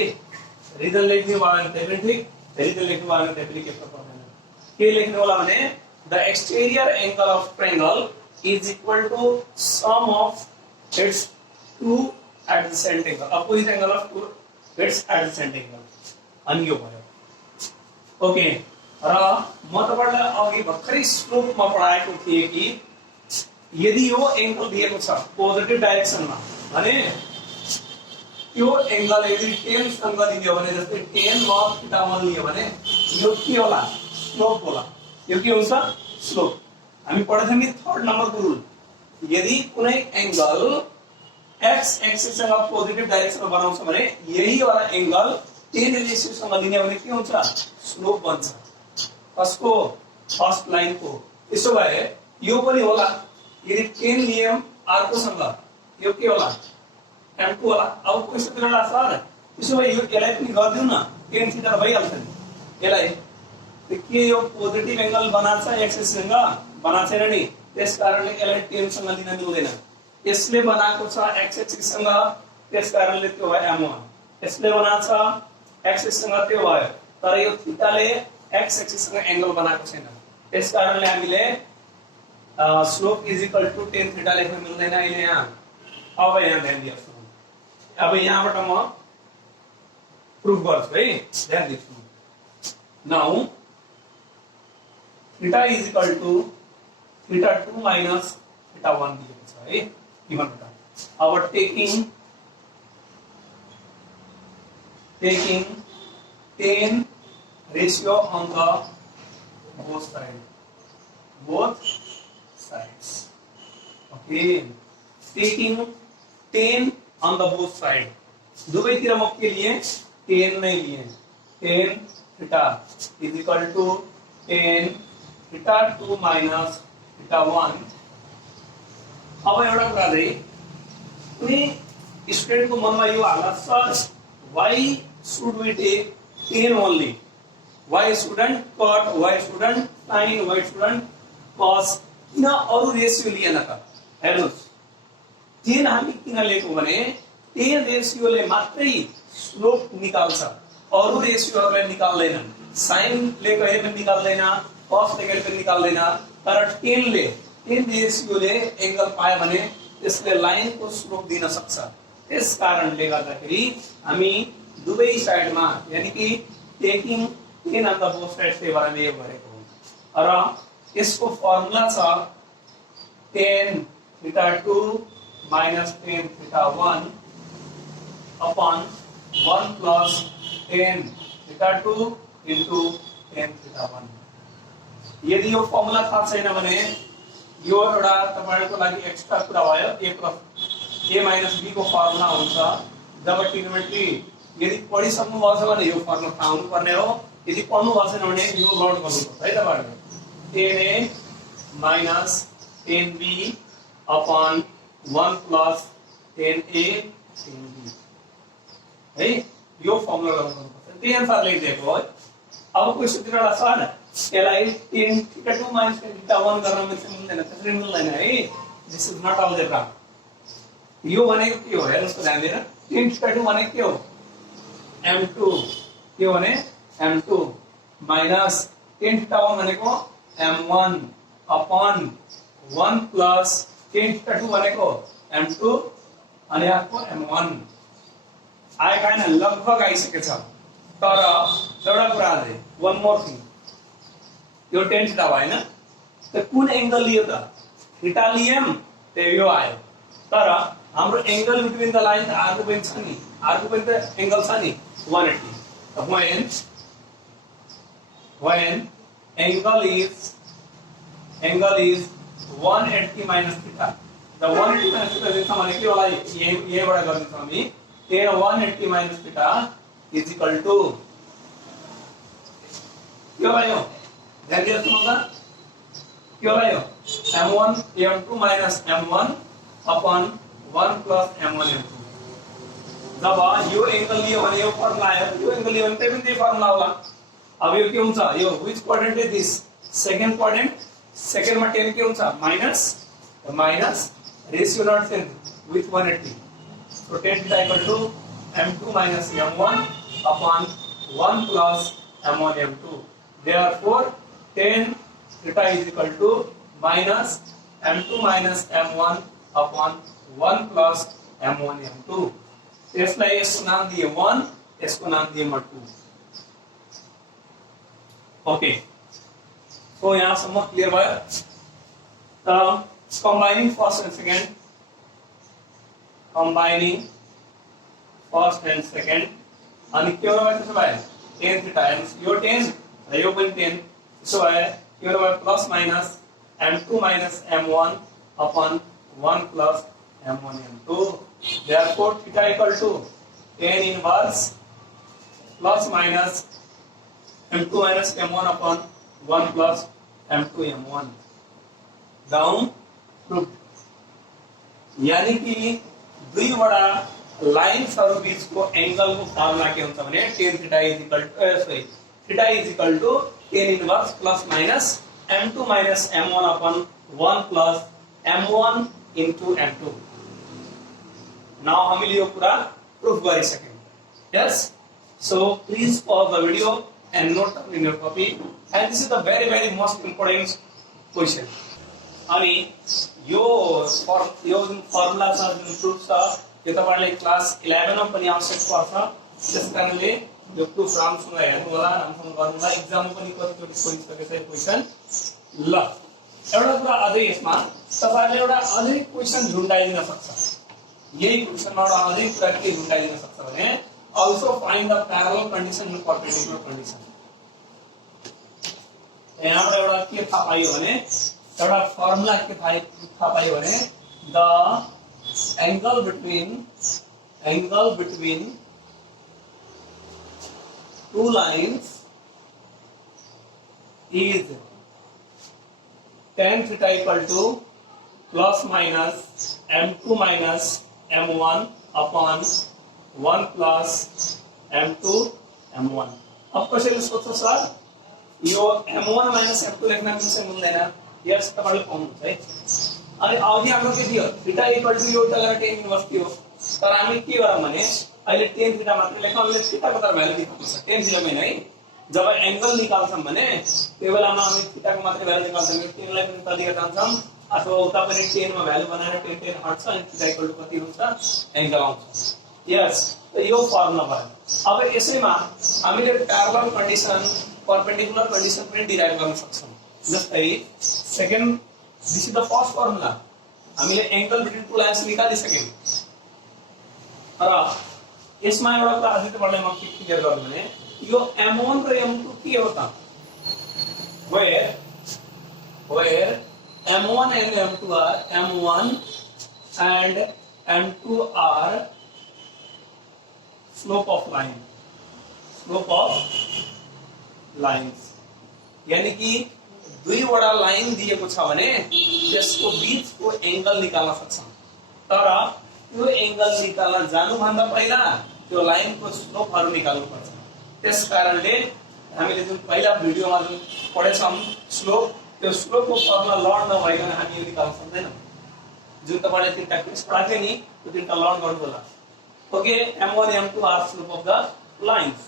रिजन लेख्नु भयो भने त्यही पनि ठीक, रिजन लेख्नु भयो भने त्यही पनि केही फरक पर्दैन। के लेख्नु होला भने the exterior angle of triangle is equal to sum of its two adjacent angle, opposite angle of two its adjacent angle. अनि यो भयो। ओके, र म तपाईलाई अघि भर्खरै स्लोपमा पढाएको थिए कि यदि यो एंगल दिएको छ पोजिटिभ डाइरेक्सनमा भने त्यो एंगल यदि 10 सँग लियो भने जस्तै 10 log थीटा 1 लियो भने यो के होला? स्लोप होला। यो के हुन्छ? स्लोप। हामी पढेछौं नि थर्ड नम्बरको रुल, यदि कुनै एंगल x एक्सिस सँग पोजिटिभ डाइरेक्सनमा बनाउँछ भने यही वाला एंगल 10 रेशियो सँग लिने भने के हुन्छ? स्लोप बन्छ। कसको? फर्स्ट लाइन को। त्यसो भए यो पनि होला, यदि 10 लियम अर्को सँग यो के होला? m2 होला। अब क्वेशन दिनुला सर त्यसो भए यो यसलाई पनि गर्दिउ न, tan थीटा भइहाल्छ नि। यसलाई के यो पोजिटिभ एंगल बनाछ एक्सिस सँग? बना छैन नि, त्यसकारणले यसलाई 10 सँग लिन मिल्दैन। यसले बनाएको छ x एक्सिस सँग, त्यसकारणले त्यो भयो m1। यसले बनाछ x एक्सिस सँग, त्यो भयो। तर यो थीटाले x एक्सिस सँग एंगल बनाएको छैन, त्यसकारणले हामीले slope is equal to tan theta लेख्न मिल्दैन अहिले यहाँ। अब यहाँ ध्यान दिनुहोस्, अब यहाँबाट म प्रुफ गर्छु है, ध्यान दिनुहोस्। Now theta is equal to theta 2 minus theta 1 दिएको छ है गिवन बाट। अब taking 10 ratio on the both sides. Okay, taking 10 on the both side. दुवैतिर म के लिए 10 नै लिए। 10 theta is equal to 10 theta 2 minus theta 1। अब एउटा कुरा चाहिँ कुनै स्टुडेन्टको मनमा यो हाल्ला, sir why should we take 10 only? Why shouldn't cot, why shouldn't sin, why shouldn't cos? किन अरु रेशियो लिएन त? हेर्नुस्, 10 हामी किन लिएको भने 10 रेशियोले मात्रै स्लोप निकाल्छ, अरु रेशियोहरुले निकाल्दैनन्। sin ले कहिले पनि निकाल्दैन, cos ले कहिले पनि निकाल्दैन। तर 10 रेशियोले एंगल पायो भने त्यसले लाइनको स्लोप दिन सक्छ। त्यस कारणले गर्दाखेरि हामी दुवै साइडमा यानी कि taking 10 on the both sides ले भएर यो गरेको हो। र यसको फर्मुला छ 10 theta 2 minus 10 theta 1 upon 1 plus 10 theta 2 into 10 theta 1। यदि यो फर्मुला थाहा छैन भने यो एउटा तपाईहरुको लागि एक्स्ट्रा कुरा भयो। a plus a minus b को फर्मुला हुन्छ जब ट्रिग्नोमेट्री यदि पढिसक्नु भएको छ भने यो फर्मुला थाहा हुनु पर्ने हो। यदि पढ्नु भएको छैन भने यो नोट गर्नुपर्छ है तपाईहरुले। 10a minus 10b upon 1 plus 10a 10b है, यो फर्मुला गर्नुपर्छ। त्यही अनुसार लेखिदिएको हो। अब क्वेशन दिनुला सर यसलाई 10 थीटा 2 माइनस 10 थीटा 1 गर्न मिल्दैन, त्यसरी मिल्दैन है। This is not algebra. यो भनेको के हो हेर्नुस् त ध्यान दिएर। 10 थीटा 2 भनेको के हो? m2 के हो भने m2 माइनस 10 थीटा 1 भनेको m1 अपॉन 1 प्लस 10 थीटा 2 भनेको m2 अनि अर्को m1 आएका हैन, लगभग आइसकेको छ। तर एउटा कुरा चाहिँ वन मोर थिङ, यो 10 थीटा भयो हैन, त कुन एंगल लियो त? थीटा लियम त यो आयो। तर हाम्रो एंगल बिट्विन द लाइन त अर्को पनि छ नि, अर्को पनि त एंगल छ नि 180। when angle is 180 minus theta, the 180 minus theta लेख्छ भने के होला? यहीबाट गर्दिन्छ हामी। tan 180 minus theta is equal to के होला यो? ध्यान दिनुहोस् न त, के होला यो? m1 m2 minus m1 upon 1 plus m1 m2। जब यो एंगल लियो भने यो फर्मुला आयो, यो एंगल लियो भने त्यही पनि त्यही फर्मुला होला। अब यो के हुन्छ यो which quadrant is this second quadrant second मा 10 के हुन्छ minus ratio not 10 with 180 so 10 theta equal to m2 minus m1 upon 1 plus m1 m2 therefore 10 theta is equal to minus m2 minus m1 upon 1 plus m1 m2 इसलिए इसको नाम दिए 1 इसको नाम दिए 2 ओके so यहाँ somewhat clear by combining first and second आणि केवळ काय कसं बाय 10 थीटा यो 10 यो पण 10 सो आहे केवळ by plus minus m2 minus m1 upon 1 plus m1 m2 therefore theta equal to tan inverse plus minus m2 minus m1 upon 1 plus m2 m1 down proved यानी कि दुई बड़ा लाइन्स और बीच को एंगल को फार्मूला के अनुसार बने tan theta is equal to theta is equal to tan inverse plus minus m2 minus m1 upon 1 plus m1 into m2 now हम लियो पूरा प्रूफ कर सकेंगे yes so please pause the video and note down in your copy and this is the very most important question आणि यो formula चा जुन proof छ यो तपाईले क्लास 11 मा पनि आवश्यक पर्छ त्यसकारणले यो प्रूफ राम्रोसँग हेर्नु होला राम्रोसँग गर्नु होला एक्जाम पनि कतिचोटी सोधिसकेको छ क्वेशन ल एउटा कुरा अझै यसमा तपाईले एउटा अझै क्वेशन झुन्डाइदिन सक्छ यही क्वेशनमा एउटा अझै कुरा के झुन्डाइदिन सक्छ भने also find the parallel condition and perpendicular condition यहाँबाट एउटा के थाहा पाइयो भने एउटा फर्मुला के थाहा पाइयो भने the angle between two lines is tan theta equal to plus minus m2 minus m1 upon 1 plus m2 m1 अब क्वेश्चन सोचो सर यो m1 minus m2 लेख्न मिल्छ मिल्दैन यस तपाईले पाउनुहुन्छ है अनि अघि हाम्रो के थियो थीटा इक्वल टु यो तल tan इन्भर्स थियो तर हामी के गरौँ भने अहिले tan थीटा मात्र लेखौँ हामीले थीटाको त भ्यालु निकाल्नु छ tan थीटा हैन है जब एंगल निकाल्छौं भने त्यो बेलामा हामी थीटाको मात्र भ्यालु निकाल्छौं tan लाई पनि तल दिएर जान्छौं अथवा उता पनि tan मा भ्यालु बनाएर tan हट्छ अनि थीटा इक्वल टु कति हुन्छ एंगल आउँछ यस त यो फर्मुला भयो अब यसैमा हामीले प्यारलल कन्डिसन परपेंडिकुलर कन्डिसन पनि डिराइभ गर्न सक्छौं जस्तै second this is the first formula हामीले एंगल बिट्विन टु लाइन्स निकालिसक्यौं र यसमा एउटा कुरा अझै तपाईलाई म के क्लियर गर्छु भने यो m1 र m2 के हो त where m1 and m2 are m1 and m2 are slope of lines यानी कि दुईवटा लाइन दिएको छ भने त्यसको बीचको एंगल निकाल्न सक्छौं तर त्यो एंगल निकाल्न जानु भन्दा पहिला त्यो लाइनको स्लोपहरु निकाल्नु पर्छ त्यसकारणले हामीले जुन पहिला भिडियोमा जुन पढेछौं स्लोप त्यो स्लोपको फर्मुला लर्न नभइकन हामी यो निकाल्न सक्दैनौं जुन तपाईले तीनटा क्वेश पढाथे नि त्यो तीनटा लर्न गर्नु होला okay m1 m2 are slope of the lines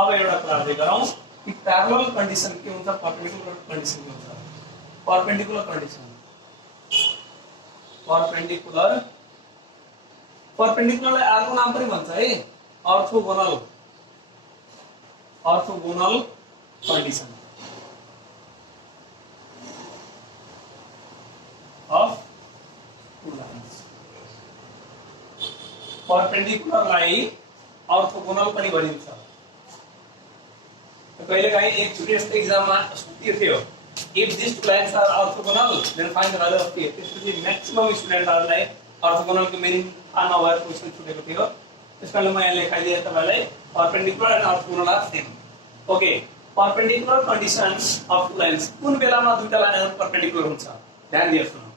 अब एउटा कुरा हेर्दै गरौँ कि प्यारलल कन्डिसन के हुन्छ परपेंडिकुलर कन्डिसन के हुन्छ परपेंडिकुलरलाई अर्को नाम पनि भन्छ है orthogonal condition of two lines परपेंडिकुलरलाई ऑर्थोगोनल पनि भनिन्छ पहले कहीं एक छोटी सी एग्जाम में सूत्र थियो if these two lines are orthogonal then find the value of k त्यसपछि मैक्सिमम स्टुडेन्टहरुलाई orthogonal को मीनिङ थाहा नभएर क्वेशन छुटेको थियो त्यसकारणले म यहाँ लेखाइदिए तपाईलाई perpendicular and orthogonal are same okay perpendicular conditions of two lines कुन बेलामा दुईटा लाइनहरु perpendicular हुन्छ ध्यान दिएर सुन्नु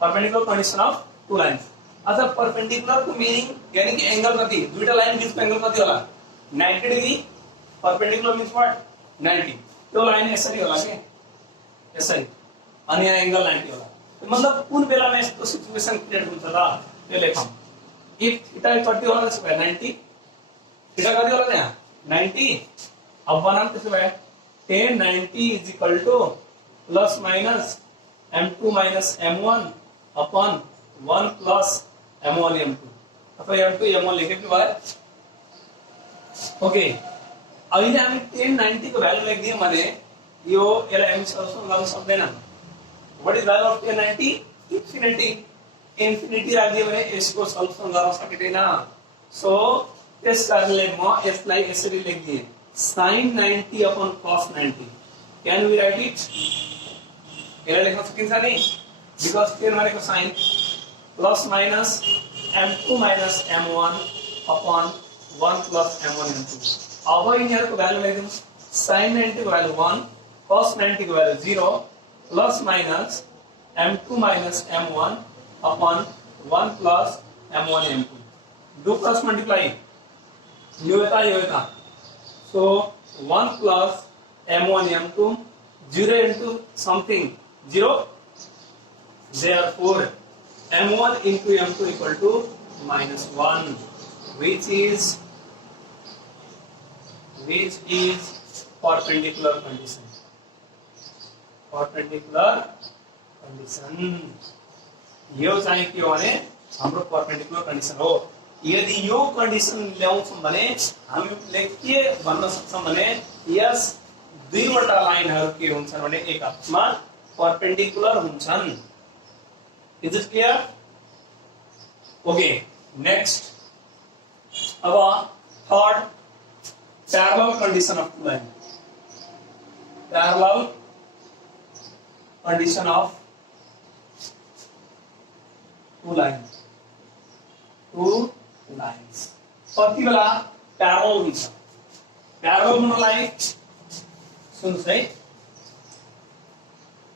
perpendicular condition of two lines अथवा perpendicular को मीनिङ यानी कि एंगल कति दुईटा लाइन बीचको एंगल कति होला 90 डिग्री perpendicular means what 90 त्यो लाइन यसरी होला के यसरी अनि यहाँ एंगल 90 होला मतलब कुन बेलामा यस्तो सिचुएसन क्रिएट हुन्छ त त्यो लेखौं इफ थीटा कति होला त्यसो भए 90 थीटा कति होला त्यहाँ 90 अब बनाम त्यसो भए tan 90 is equal to plus minus m2 minus m1 upon 1 plus m1 m2 अथवा m2 m1 लेखे पनि भयो ओके अहिले हामी tan 90 को भ्यालु लेख्दियौ भने यो यसलाई हामी सल्युसन गर्न सक्दैन what is value of tan 90 infinity राख्दियो भने यसको सल्युसन गर्न सकिदैन सो त्यस कारणले म यसलाई यसरी लेख्दिए sin 90 upon cos 90 can we write it यसलाई लेख्न सकिन्छ नि because tan भनेको sin plus minus m2 minus m1 upon 1 plus m1 m2 अब यिनीहरुको भ्यालु लेख्दिनु sin 90 को भ्यालु 1 cos 90 को value 0 plus minus m2 minus m1 upon 1 plus m1 m2 do cross multiply यो eta so 1 plus m1 m2 0 into something 0 therefore m1 into m2 equal to minus 1 which is perpendicular condition यो चाहिँ के हो भने हाम्रो perpendicular condition हो यदि यो कन्डिसन ल्याउँछौं भने हामीले के भन्न सक्छौं भने यस दुईवटा लाइनहरु के हुन्छन् भने एक आपसमा परपेंडिकुलर हुन्छन् is it clear okay next अब third parallel condition of two line parallel condition of two lines कति बेला पैरेलल हुन्छ पैरेलल हुनलाई सुन्नुस् है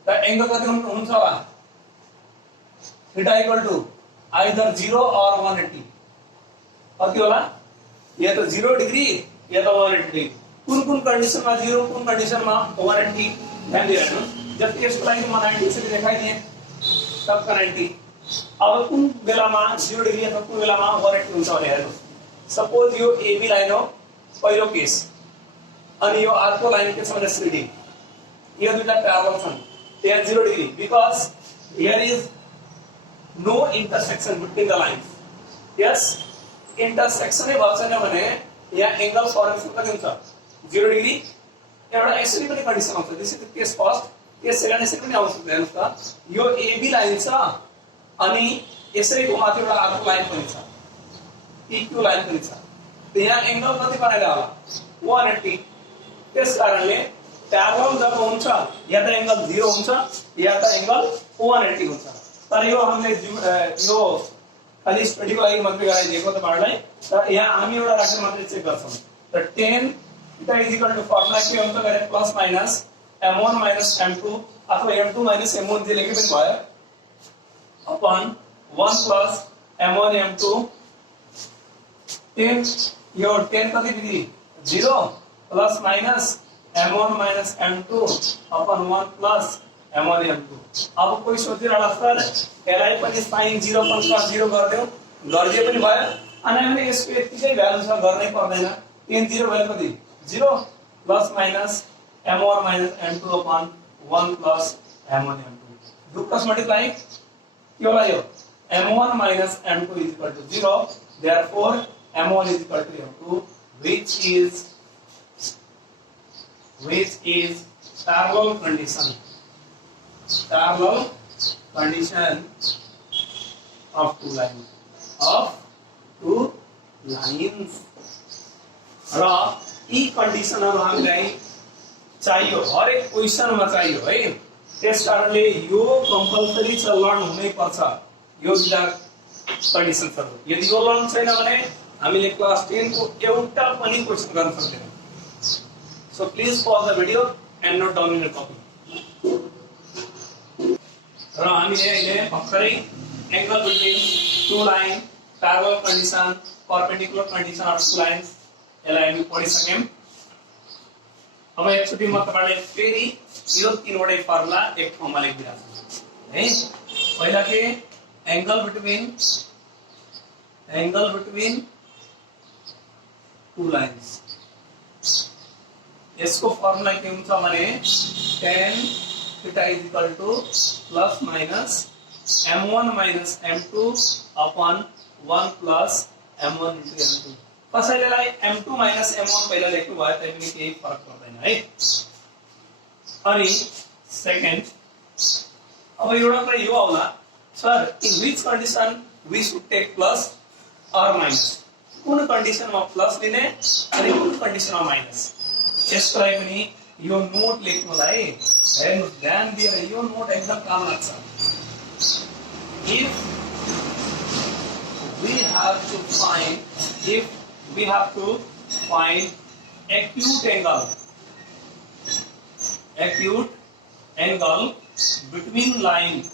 त एंगल कति हुन्छ होला थीटा इक्वल टू आइदर 0 और 180 कति होला या त 0 डिग्री या त 180 डिग्री कुन कन्डिसनमा 0 कुन कन्डिसनमा 180 ध्यान दिइराख्नु जति यसको लागि म 90 यसरी देखाइदिए तब 90 अब कुन बेलामा 0 डिग्री अथवा कुन बेलामा 180 हुन्छ भने हेर्नु सपोज यो एबी लाइन हो पहिलो केस अनि यो अर्को लाइन के छ भने सीडी यो दुईटा प्यारलल छन् त्यहाँ 0 degree because here is no intersection between the lines यस इंटरसेक्शन नै भएको छैन भने यहाँ एंगल फर्मेसन कति हुन्छ 0 डिग्री एउटा यसरी पनि कन्डिसन आउँछ this is the case first case second यसरी पनि आउँछ हेर्नुस् त यो एबी लाइन छ अनि यसैको माथि एउटा अर्को लाइन पनि छ PQ लाइन पनि छ त्यहाँ एंगल कति बनाइला होला 180 त्यस कारणले प्यारलल जब हुन्छ या त एंगल 0 हुन्छ या त एंगल 180 हुन्छ तर यो हामीले यो खाली स्टडीको लागि मात्रै गराइदिएको तपाईहरुलाई तर यहाँ हामी एउटा राखेर मात्रै चेक गर्छौं त tan theta is equal to formula के हुन्छ गरे प्लस माइनस m1 m2 अथवा m2 m1 जे लेखे पनि भयो upon 1 plus m1 m2 tan यो tan कति degree 0 plus minus m1 minus m2 upon 1 plus m1 m2 अब कोही सोचिरहला सर यसलाई पनि sin 0 plus cos 0 गर्दियौ गर्दिए पनि भयो अनि हामीले यसको यतिकै भ्यालु छ गर्नै पर्दैन tan 0 भ्यालु कति 0 plus minus m1 minus m2 upon 1 plus m1 m2 do cross multiply के होला यो m1 minus m2 is equal to 0 therefore m1 is equal to m2 which is parallel condition of two lines र यी कन्डिसनहरु हामीलाई चाहियो हरेक क्वेशनमा चाहियो है त्यसकारणले यो कम्पल्सरी छ लर्न हुनै पर्छ यो दुईटा कन्डिसनहरु यदि यो लर्न छैन भने हामीले क्लास 10 को एउटा पनि क्वेशन गर्न सक्दैनौं so please pause the video and note down in your copy र हामीले अहिले भर्खरै angle between two line parallel condition perpendicular condition of two lines यसलाई हामी पढिसक्यौं अब एकचोटि म तपाईलाई फेरि यो तीनवटै फर्मुला एक ठाउँमा लेखिदिन्छु है। पहिला के एंगल बिट्विन टू लाइन्स, यसको फर्मुला के हुन्छ भने tan theta is equal to plus minus m1 minus m2 upon 1 plus m1 into m2। कसैलेलाई m2 माइनस m1 पहिला लेख्नु भयो तै पनि केही फरक पर्दैन है। अनि सेकेन्ड अब एउटा कुरा यो आउला sir in which condition we should take plus और माइनस, कुन कन्डिसनमा प्लस लिने अनि कुन कन्डिसनमा माइनस, यसको लागि पनि यो नोट लेख्नुलाई हेर्नु ध्यान दिएर यो नोट एकदम काम लाग्छ। if we have to find acute angle between lines,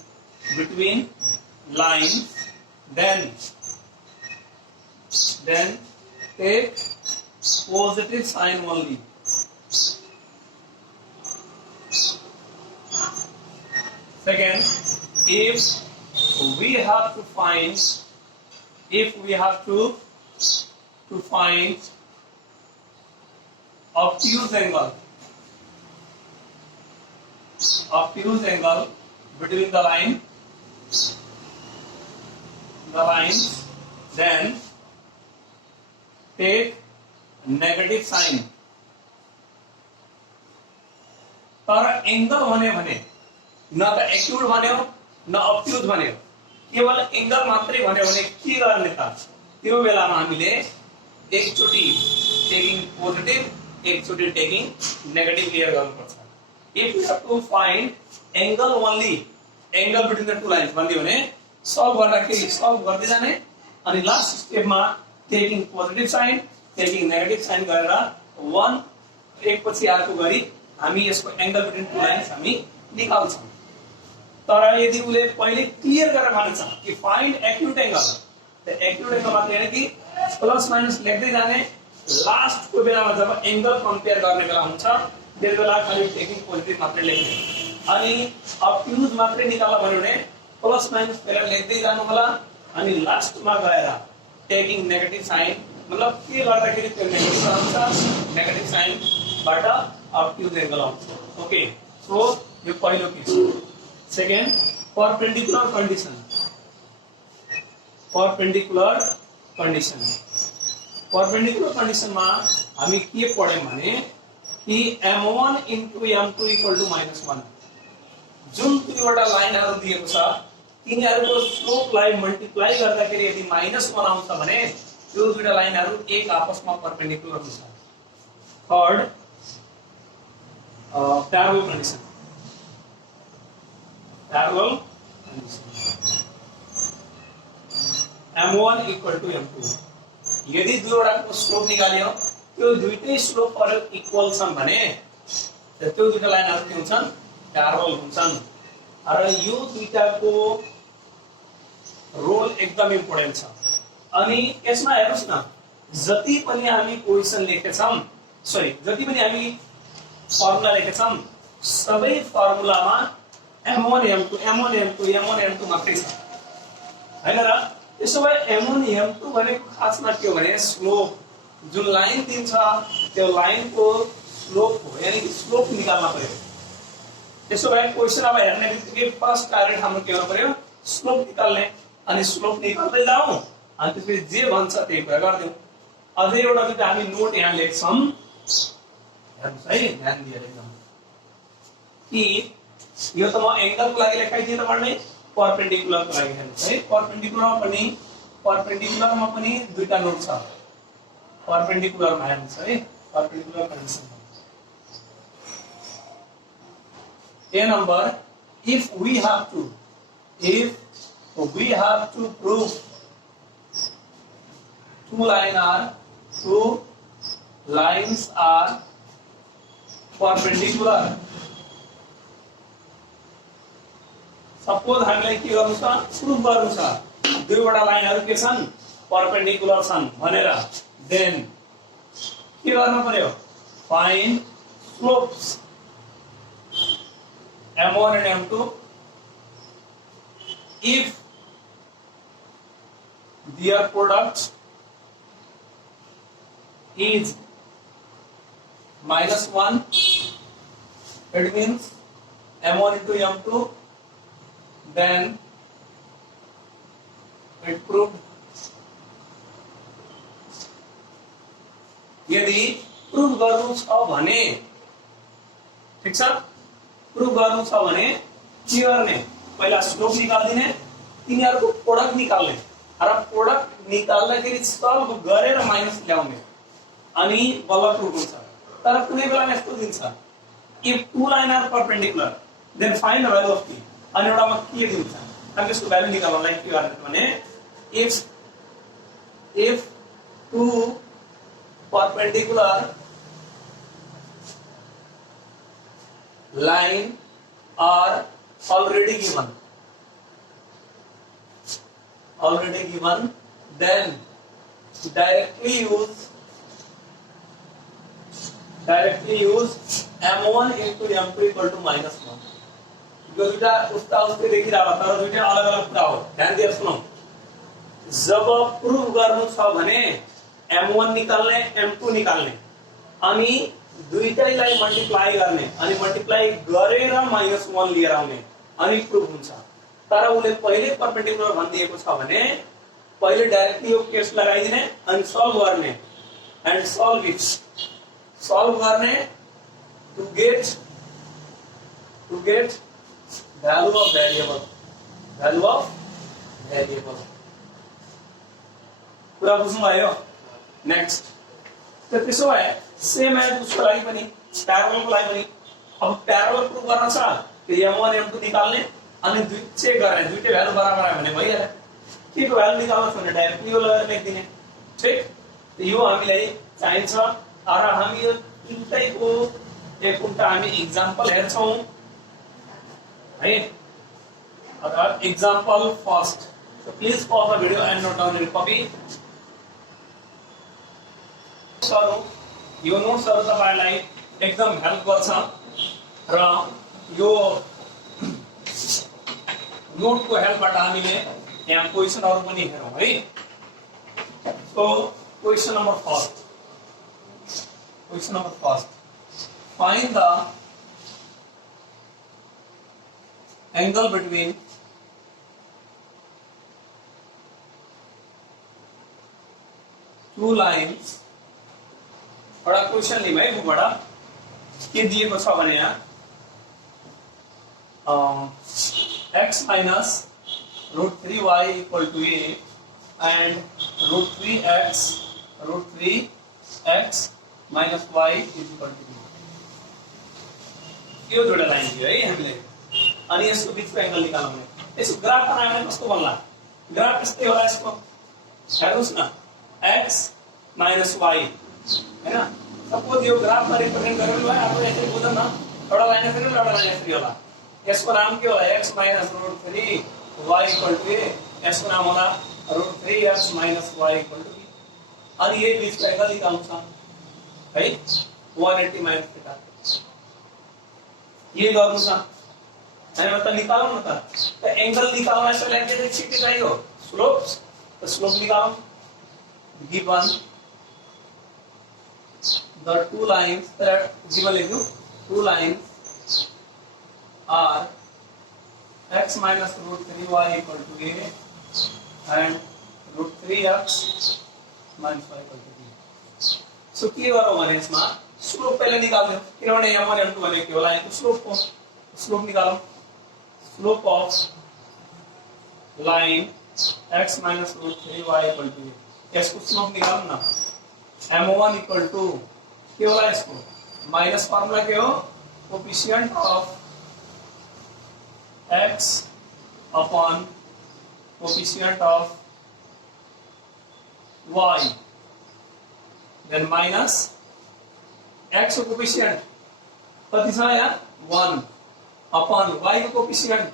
then take positive sign only. Second, if we have to find obtuse angle between the lines, then take negative sign। तर angle भने न त acute भन्यो न अब्ट्युज भन्यो, केवल angle मात्रै भन्यो भने के गर्ने त त्यो बेलामा हामीले एकचोटि टेकिङ पोजिटिभ एकचोटि टेकिङ नेगेटिभ क्लियर गर्नुपर्छ। If you have to find angle only angle between the two lines भन्दियो भने सल्भ गर्दाखेरि सल्भ गर्दै जाने अनि लास्ट स्टेपमा taking positive sign taking negative sign गरेर वन एक पछि अर्को गरी हामी यसको एंगल बिट्विन टू लाइन्स हामी निकाल्छौं। तर यदि उले पहिले क्लियर गरेर भन्छ कि फाइन्ड एक्यूट एंगल, त एक्यूट एंगल मात्रै हैन कि प्लस माइनस लेख्दै जाने, लास्ट को बेलामा जब एंगल कम्पेयर गर्ने बेला हुन्छ त्यस बेला खाली टेकिङ पोजिटिभ मात्रै लेख्ने अनि अब्ट्युज मात्रै निकाल्न भन्यो भने प्लस माइनस पहिला लेख्दै जानु होला अनि लास्टमा गएर टेकिङ नेगेटिभ साइन, मतलब के गर्दाखेरि त्यो नेगेटिभ आउँछ, नेगेटिभ साइनबाट अब्ट्युज एंगल आउँछ। ओके, सो यो पहिलो केस। सेकेन्ड, परपेंडिकुलर कंडीशनमा हामी के पढ्यौं भने कि m1 into m2 equal to -1, जुन दुईवटा लाइनहरु दिएको छ तिनीहरुको स्लोपलाई मल्टिप्लाई गर्दाखेरि यदि -1 आउँछ भने त्यो दुईटा लाइनहरु एक आपसमा परपेंडिकुलर हुन्छ। Third, parallel condition, m1 equal to m2, यदि दुईवटाको स्लोप निकाल्यो त्यो दुईटै स्लोपहरु इक्वल छन् भने त्यो दुईटा लाइनहरु के हुन्छन्, प्यारलल हुन्छन्। र यो दुईटाको रोल एकदम इम्पोर्टेन्ट छ। अनि यसमा हेर्नुस् न, जति पनि हामी पोजिसन लेखेछौं, जति पनि हामी फर्मुला लेखेछौं सबै फर्मुलामा m1 m2 मात्रै छ हैन र। त्यसो भए m1 m2 भनेको खासमा के हो भने स्लोप, जुन लाइन दिन्छ त्यो लाइनको स्लोप हो, यानी स्लोप निकाल्न पर्यो। त्यसो भए क्वेशन अब हेर्ने बित्तिकै फर्स्ट टार्गेट हाम्रो के हुनु पर्यो, स्लोप निकाल्ने, अनि स्लोप निकाल्दै जाऊ अनि त्यसपछि जे भन्छ त्यही कुरा गर्दियौ। अझै एउटा जुन हामी नोट यहाँ लेख्छौं, हेर्नुस् है ध्यान दिएर एकदम, कि यो त म एंगलको लागि लेखाइदिए त पर्ने, परपेंडिकुलरको लागि हेर्नुस् है। परपेंडिकुलरमा पनि दुईटा नोट छ। परपेंडिकुलरमा हेर्नुस् है, perpendicular condition A number, if we have to prove two lines are perpendicular, suppose हामीलाई के गर्नु छ, प्रुफ गर्नु छ दुईवटा लाइनहरु के छन्, परपेंडिकुलर छन् भनेर, देन के गर्नु पर्यो, find slopes m1 and m2 if their product is -1, it means m1 into m2, then it proved. यदि प्रूफ गर्नु छ भने, ठीक छ, प्रूफ गर्नु छ भने के गर्ने, पहिला स्लोप निकाल्दिने, तिनीहरुको प्रोडक्ट निकाल्ने र प्रोडक्ट निकाल्दाखेरि सल्भ गरेर माइनस ल्याउने अनि बल्ल प्रूफ हुन्छ। तर कुनै बेला यस्तो दिन्छ, if two lines are perpendicular then find the value of p, अनि एउटामा के दिन्छ, अनि त्यसको भ्यालु निकाल्नलाई के गर्ने भने if two perpendicular line are already given, then directly use m1 into m2 equal to -1, जो दुटा उसका उसके देखि रहा तर दुटा अलग अलग कुरा हो, ध्यान दिएर सुनौ। जब प्रूफ गर्नु छ भने m1 निकाल्ने m2 निकाल्ने अनि दुईटैलाई मल्टिप्लाई गर्ने अनि मल्टिप्लाई गरेर -1 लिएर आउने अनि प्रूफ हुन्छ। तर उले पहिले परपेंडिकुलर भनिदिएको छ भने पहिले डाइरेक्टली यो केस लगाइदिने अनि सल्भ गर्ने एन्ड सल्भ इट, सल्भ गर्ने to get value of variable, पूरा बुझ्नु भयो। नेक्स्ट तो त्यसो भए सेम एज उसको लागि पनि प्यारललको लागि पनि अब प्यारलल प्रुफ गर्न छ त्यो m1 m2 निकाल्ने अनि दुई चेक गर्ने दुईटै भ्यालु बराबर आयो भने भइहाल्यो। के को भ्यालु निकाल्नु छ भने डाइरेक्टली यो लेखिदिने, ठीक। तो यो हामीलाई चाहिन्छ र हामी यो तिनटैको एकउन्टा हामी एक्जाम्पल हेर्छौं है। अर्थात example first, so please pause the video and note down your copy. सरो यो नोट्सहरु तपाईलाई एकदम हेल्प गर्छ र यो नोटको हेल्पबाट हामीले यहाँ क्वेशनहरु पनि हेरौं है। So question number first, find the angle between two lines। बड़ा क्वेश्चन ली भाइ बड़ा के दिएको छ भने यहाँ x minus √3y equal to a and √3x minus y is equal to b। यो दुईटा लाइन दियो है हामीले अनि यसको बीचको एंगल निकाल्नु। यसको ग्राफ बनायो भने कस्तो बन्ला, ग्राफ यस्तै होला यसको, हेर्नुस् न x minus y हैन। सपोज यो ग्राफमा रिप्रेजेन्ट गर्नु भयो, अब यसरी बुझ्नु न, एउटा लाइन यसरी एउटा लाइन यसरी होला। यसको नाम के होला x minus √3y equal to a, यसको नाम होला √3x minus y equal to b। अनि यो बीचको एंगल निकाल्नु छ है 180 minus थीटा, ये गर्नु छ हैन। त निकालौं न त एंगल निकाल्न यसलाई के छिटो चाहियो, स्लोप। त स्लोप निकालौं। Given the two lines that given like two lines are x minus √3y equal to a and √3x minus y equal to b। So के गरौँ भने यसमा स्लोप पहिले निकाल्दियौ, किनभने m1 m2 भनेको के होला, यो स्लोप निकालौं। Slope of line x minus √3y equal to a, यसको स्लोप निकालौं न। m1 equal to के होला यसको माइनस फर्मुला के हो, coefficient of x upon coefficient of y, then minus x को कोएफिशिएंट कति छ यहाँ 1 अपॉन y को कोएफिशिएंट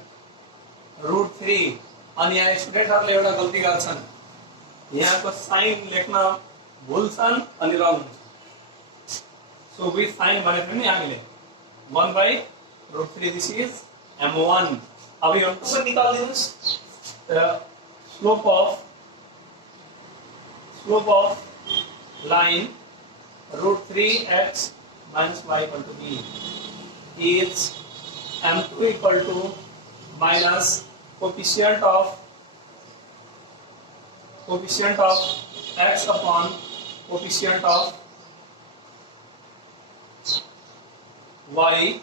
√3। अनि यहाँ स्टुडेन्टहरुले एउटा गल्ती गर्छन्, यहाँको साइन लेख्न भुल्छन् अनि रङ हुन्छ। So with sin बने थे ना हामीले 1/√3 this is m1. अब ये m2 पर निकाल दिनुस् the slope of line √3x minus y equal to b is m2 equal to minus coefficient of x upon coefficient of y.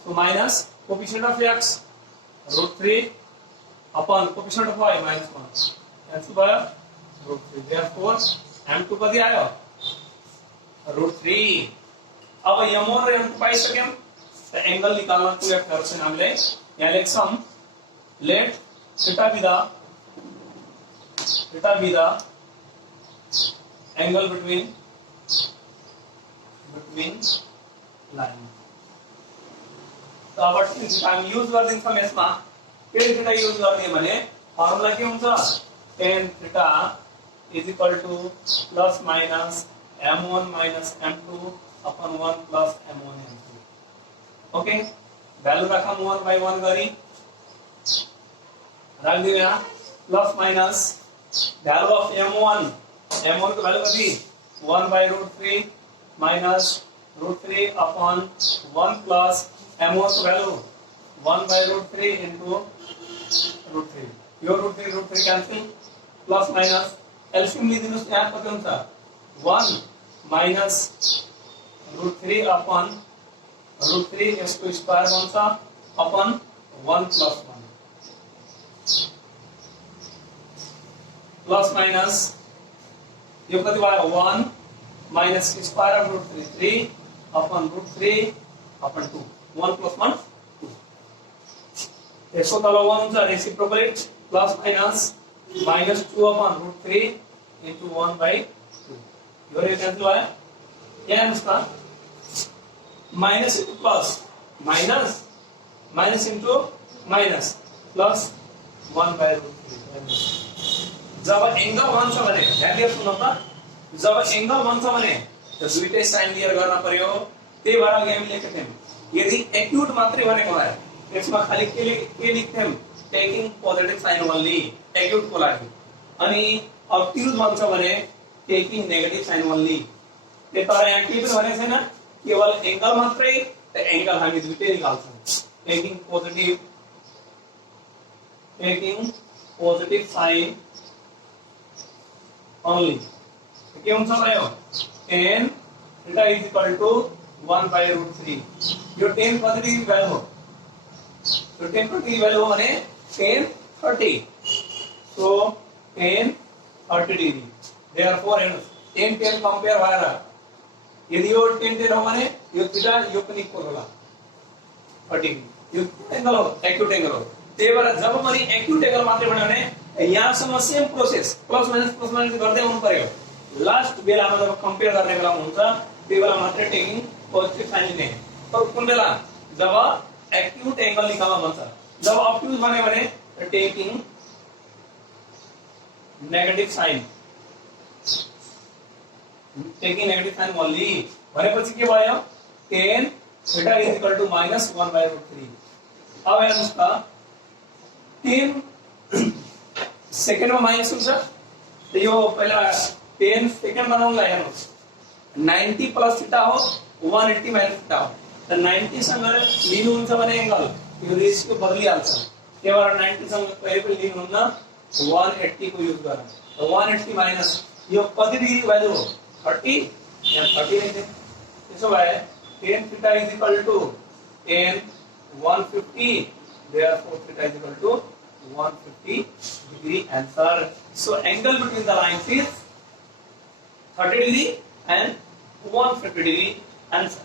So minus coefficient of x √3 upon coefficient of y minus 1. Cancel by √3. Therefore m2 कति आयो √3. अब m1 र m2 पाइसक्यौं त angle निकाल्न पूरा गर्छन् हामीले. यहाँ लेख्छौं let theta be the angle between line. तो अब हम यूज गर्दिन्छौं यसमा के थीटा युज गर्ने भने फर्मुला के हुन्छ tan theta is equal to plus minus m1 minus m2 upon 1 plus m1 m2. Okay value राखौं 1 by 1 गरी राख दिए यहाँ plus minus value of m1 को भ्यालु कति 1 by √3 minus √3 upon 1 plus m1 को भ्यालु 1 by √3 into √3. यो √3 cancel plus minus LCM लिदिनुस् यहाँ कति हुन्छ 1 माइनस √3 upon √3 यसको स्क्वायर बन्छ upon 1 plus 1 प्लस माइनस यो कति भयो 1 minus square of √3 3 upon √3 upon 2 1 plus 1 2. यसको तल 1 हुन्छ reciprocal plus minus minus 2 upon √3 into 1 by 2. यो रे क्यान्सल भयो यहाँ हेर्नुस् त minus into plus minus into minus plus 1 by √3. जब एंगल भन्छ भने ध्यान दिएर सुन्नु त जब एंगल भन्छ भने त दुईटै साइन क्लियर गर्न पर्यो. त्यही भएर अघि हामीले लेखेका थियौं यदि एक्युट मात्रै भनेको भए यसमा खाली के लेख्थ्यौं taking positive sign only acute को लागि अनि अब्ट्युज भन्छ भने टेकिङ नेगेटिभ साइन ओन्ली. त्यही तर यहाँ के पनि भनेको छैन केवल एंगल मात्रै त एंगल हामी दुईटै निकाल्छौं टेकिङ पोजिटिभ साइन only. के हुन्छ भयो tan theta is equal to 1 by √3. यो tan कति डिग्री भ्यालु हो यो tan कति डिग्री भ्यालु हो भने tan 30. so tan 30 degree. therefore tan compare भएर यदि यो tan हो भने यो थीटा यो पनि इक्वल होला 30 डिग्री. यो एंगल हो एक्युट एंगल हो. त्यही भएर जब पनि एक्युट एंगल मात्रै भन्यो भने यहाँसम्म सेम प्रोसेस प्लस माइनस गर्दै आउनु पर्यो. लास्ट बेलामा जब कम्पेयर गर्ने बेला हुन्छ त्यही बेला मात्रै टेकिङ पोजिटिभ साइन लिने. तर कुन बेला जब एक्युट एंगल निकाल्न भन्छ जब अब्ट्युज भन्यो भने टेकिङ नेगेटिभ साइन ओन्ली भनेपछि के भयो tan theta is equal to minus 1 by √3. अब हेर्नुस् त tan सेकेन्ड में माइनस हुन्छ यो पहिला tan सेकेन्ड बनाउनलाई हेर्नुस् 90 प्लस थीटा हो 180 माइनस थीटा हो त 90 सँग लिनु हुन्छ भने एंगल यो रेशियो बदलिहाल्छ. त्यही भएर 90 सँग कहिले पनि लिनु हुन्न 180 को युज गर्न. त 180 माइनस यो कति डिग्री भ्यालु हो 30 यहाँ 30 लेख्थे. त्यसो भए tan theta is equal to tan 150. therefore theta is equal to 150 degree answer. So angle between the lines is 30 degree and 150 degree answer.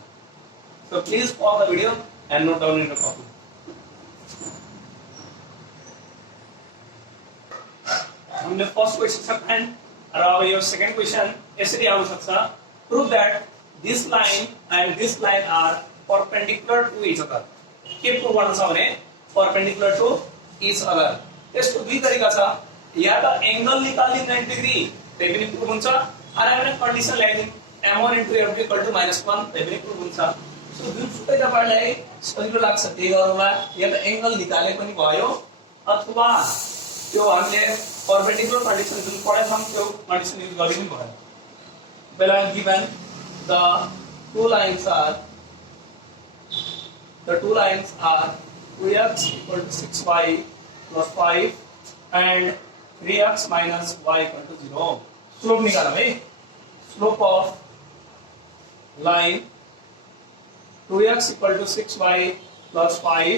So please pause the video and note down in the copy. हमने first question second र अब यो second question यसरी आउन सक्छ prove that this line and this line are perpendicular to each other. के prove गर्न छ भने perpendicular to each other. यसको दुई तरिका छ या त एंगल निकाल्दिन 90 डिग्री त्यही पनि प्रुभ हुन्छ अनि हामीले कन्डिसन ल्याइदिन m1 into f equal to -1 definitely हुन्छ सो जुन सुकै तपाईलाई सजिलो लाग्छ त्यही गरौँला या त एंगल निकाले पनि भयो अथवा त्यो हामीले परपेंडिकुलर कन्डिसन जुन पढेका छौं त्यो कन्डिसन युज गरि पनि भयो पहिला given the two lines are 2x equal to 6y plus 5 and 3x minus y equal to 0 slope निकाला भाई slope of line 2x equal to 6y plus 5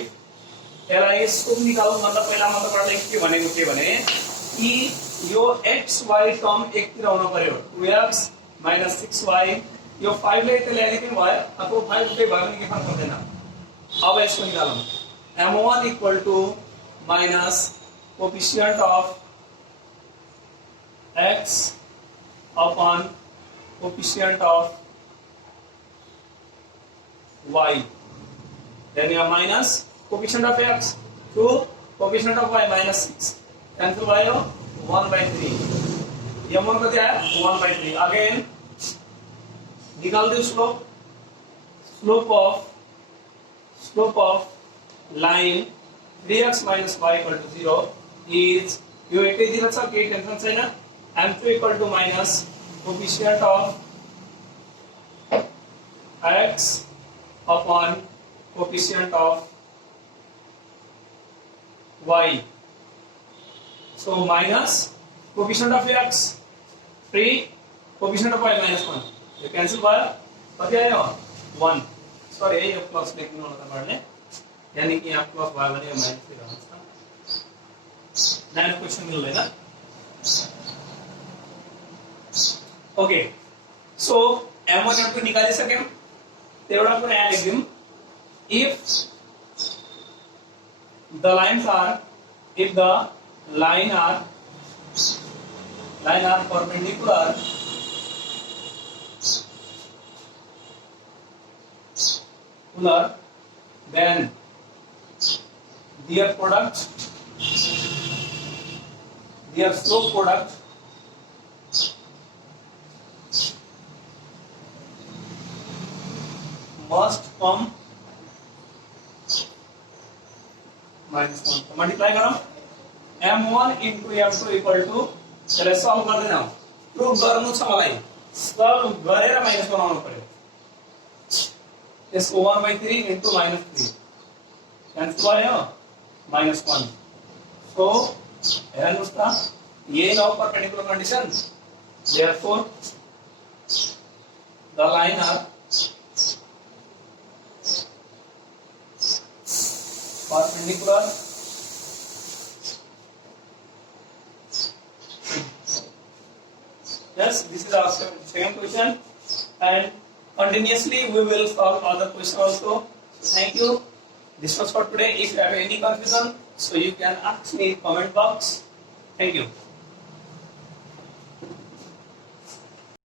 यसलाई स्लोप निकाल्नु भन्दा पहिला म तपाईलाई के भनेको थिए भने कि यो xy टर्म एकतिर आउनु पर्यो 2x minus 6y यो 5 ले यता ल्याए पनि भयो अथवा 5 उतै भयो भने के फरक पर्दैन अब यसको निकालौं m1 equal to minus coefficient of x upon coefficient of y then you have minus coefficient of x to coefficient of y minus 6 cancel by 1/3 m1 कति आयो 1/3 again निकाल दो slope of line 3x minus y equal to 0 is यो एकै दिएर छ के tension छैन m2 equal to minus coefficient of x upon coefficient of y so minus coefficient of x 3 coefficient of y minus 1 ये cancel भयो कति आयो 1 सरी यो प्लस लेख्नु होला तपाईहरुले यानी कि यहाँ प्लस भयो भने यो माइनस रहन्छ नयाँ क्वेशन मिल्दैन ओके सो m1 m2 निकालिसक्यौं एउटा कुरा यहाँ लेख्दियौं if the lines are perpendicular then their slope product must come minus 1 multiply करो m1 into m2 equal to यसलाई सल्भ गर्दै जाऊ प्रुफ गर्नु छ मलाई सल्भ गरेर माइनस बनाउनु पर्यो यसको 1/3 into -3 कैंसिल भयो -1 सो हेर्नुस् त यही हो perpendicular condition therefore the line are perpendicular yes this is our second question and continuously we will solve other questions also so thank you this was for today if you have any confusion so you can ask me in comment box thank you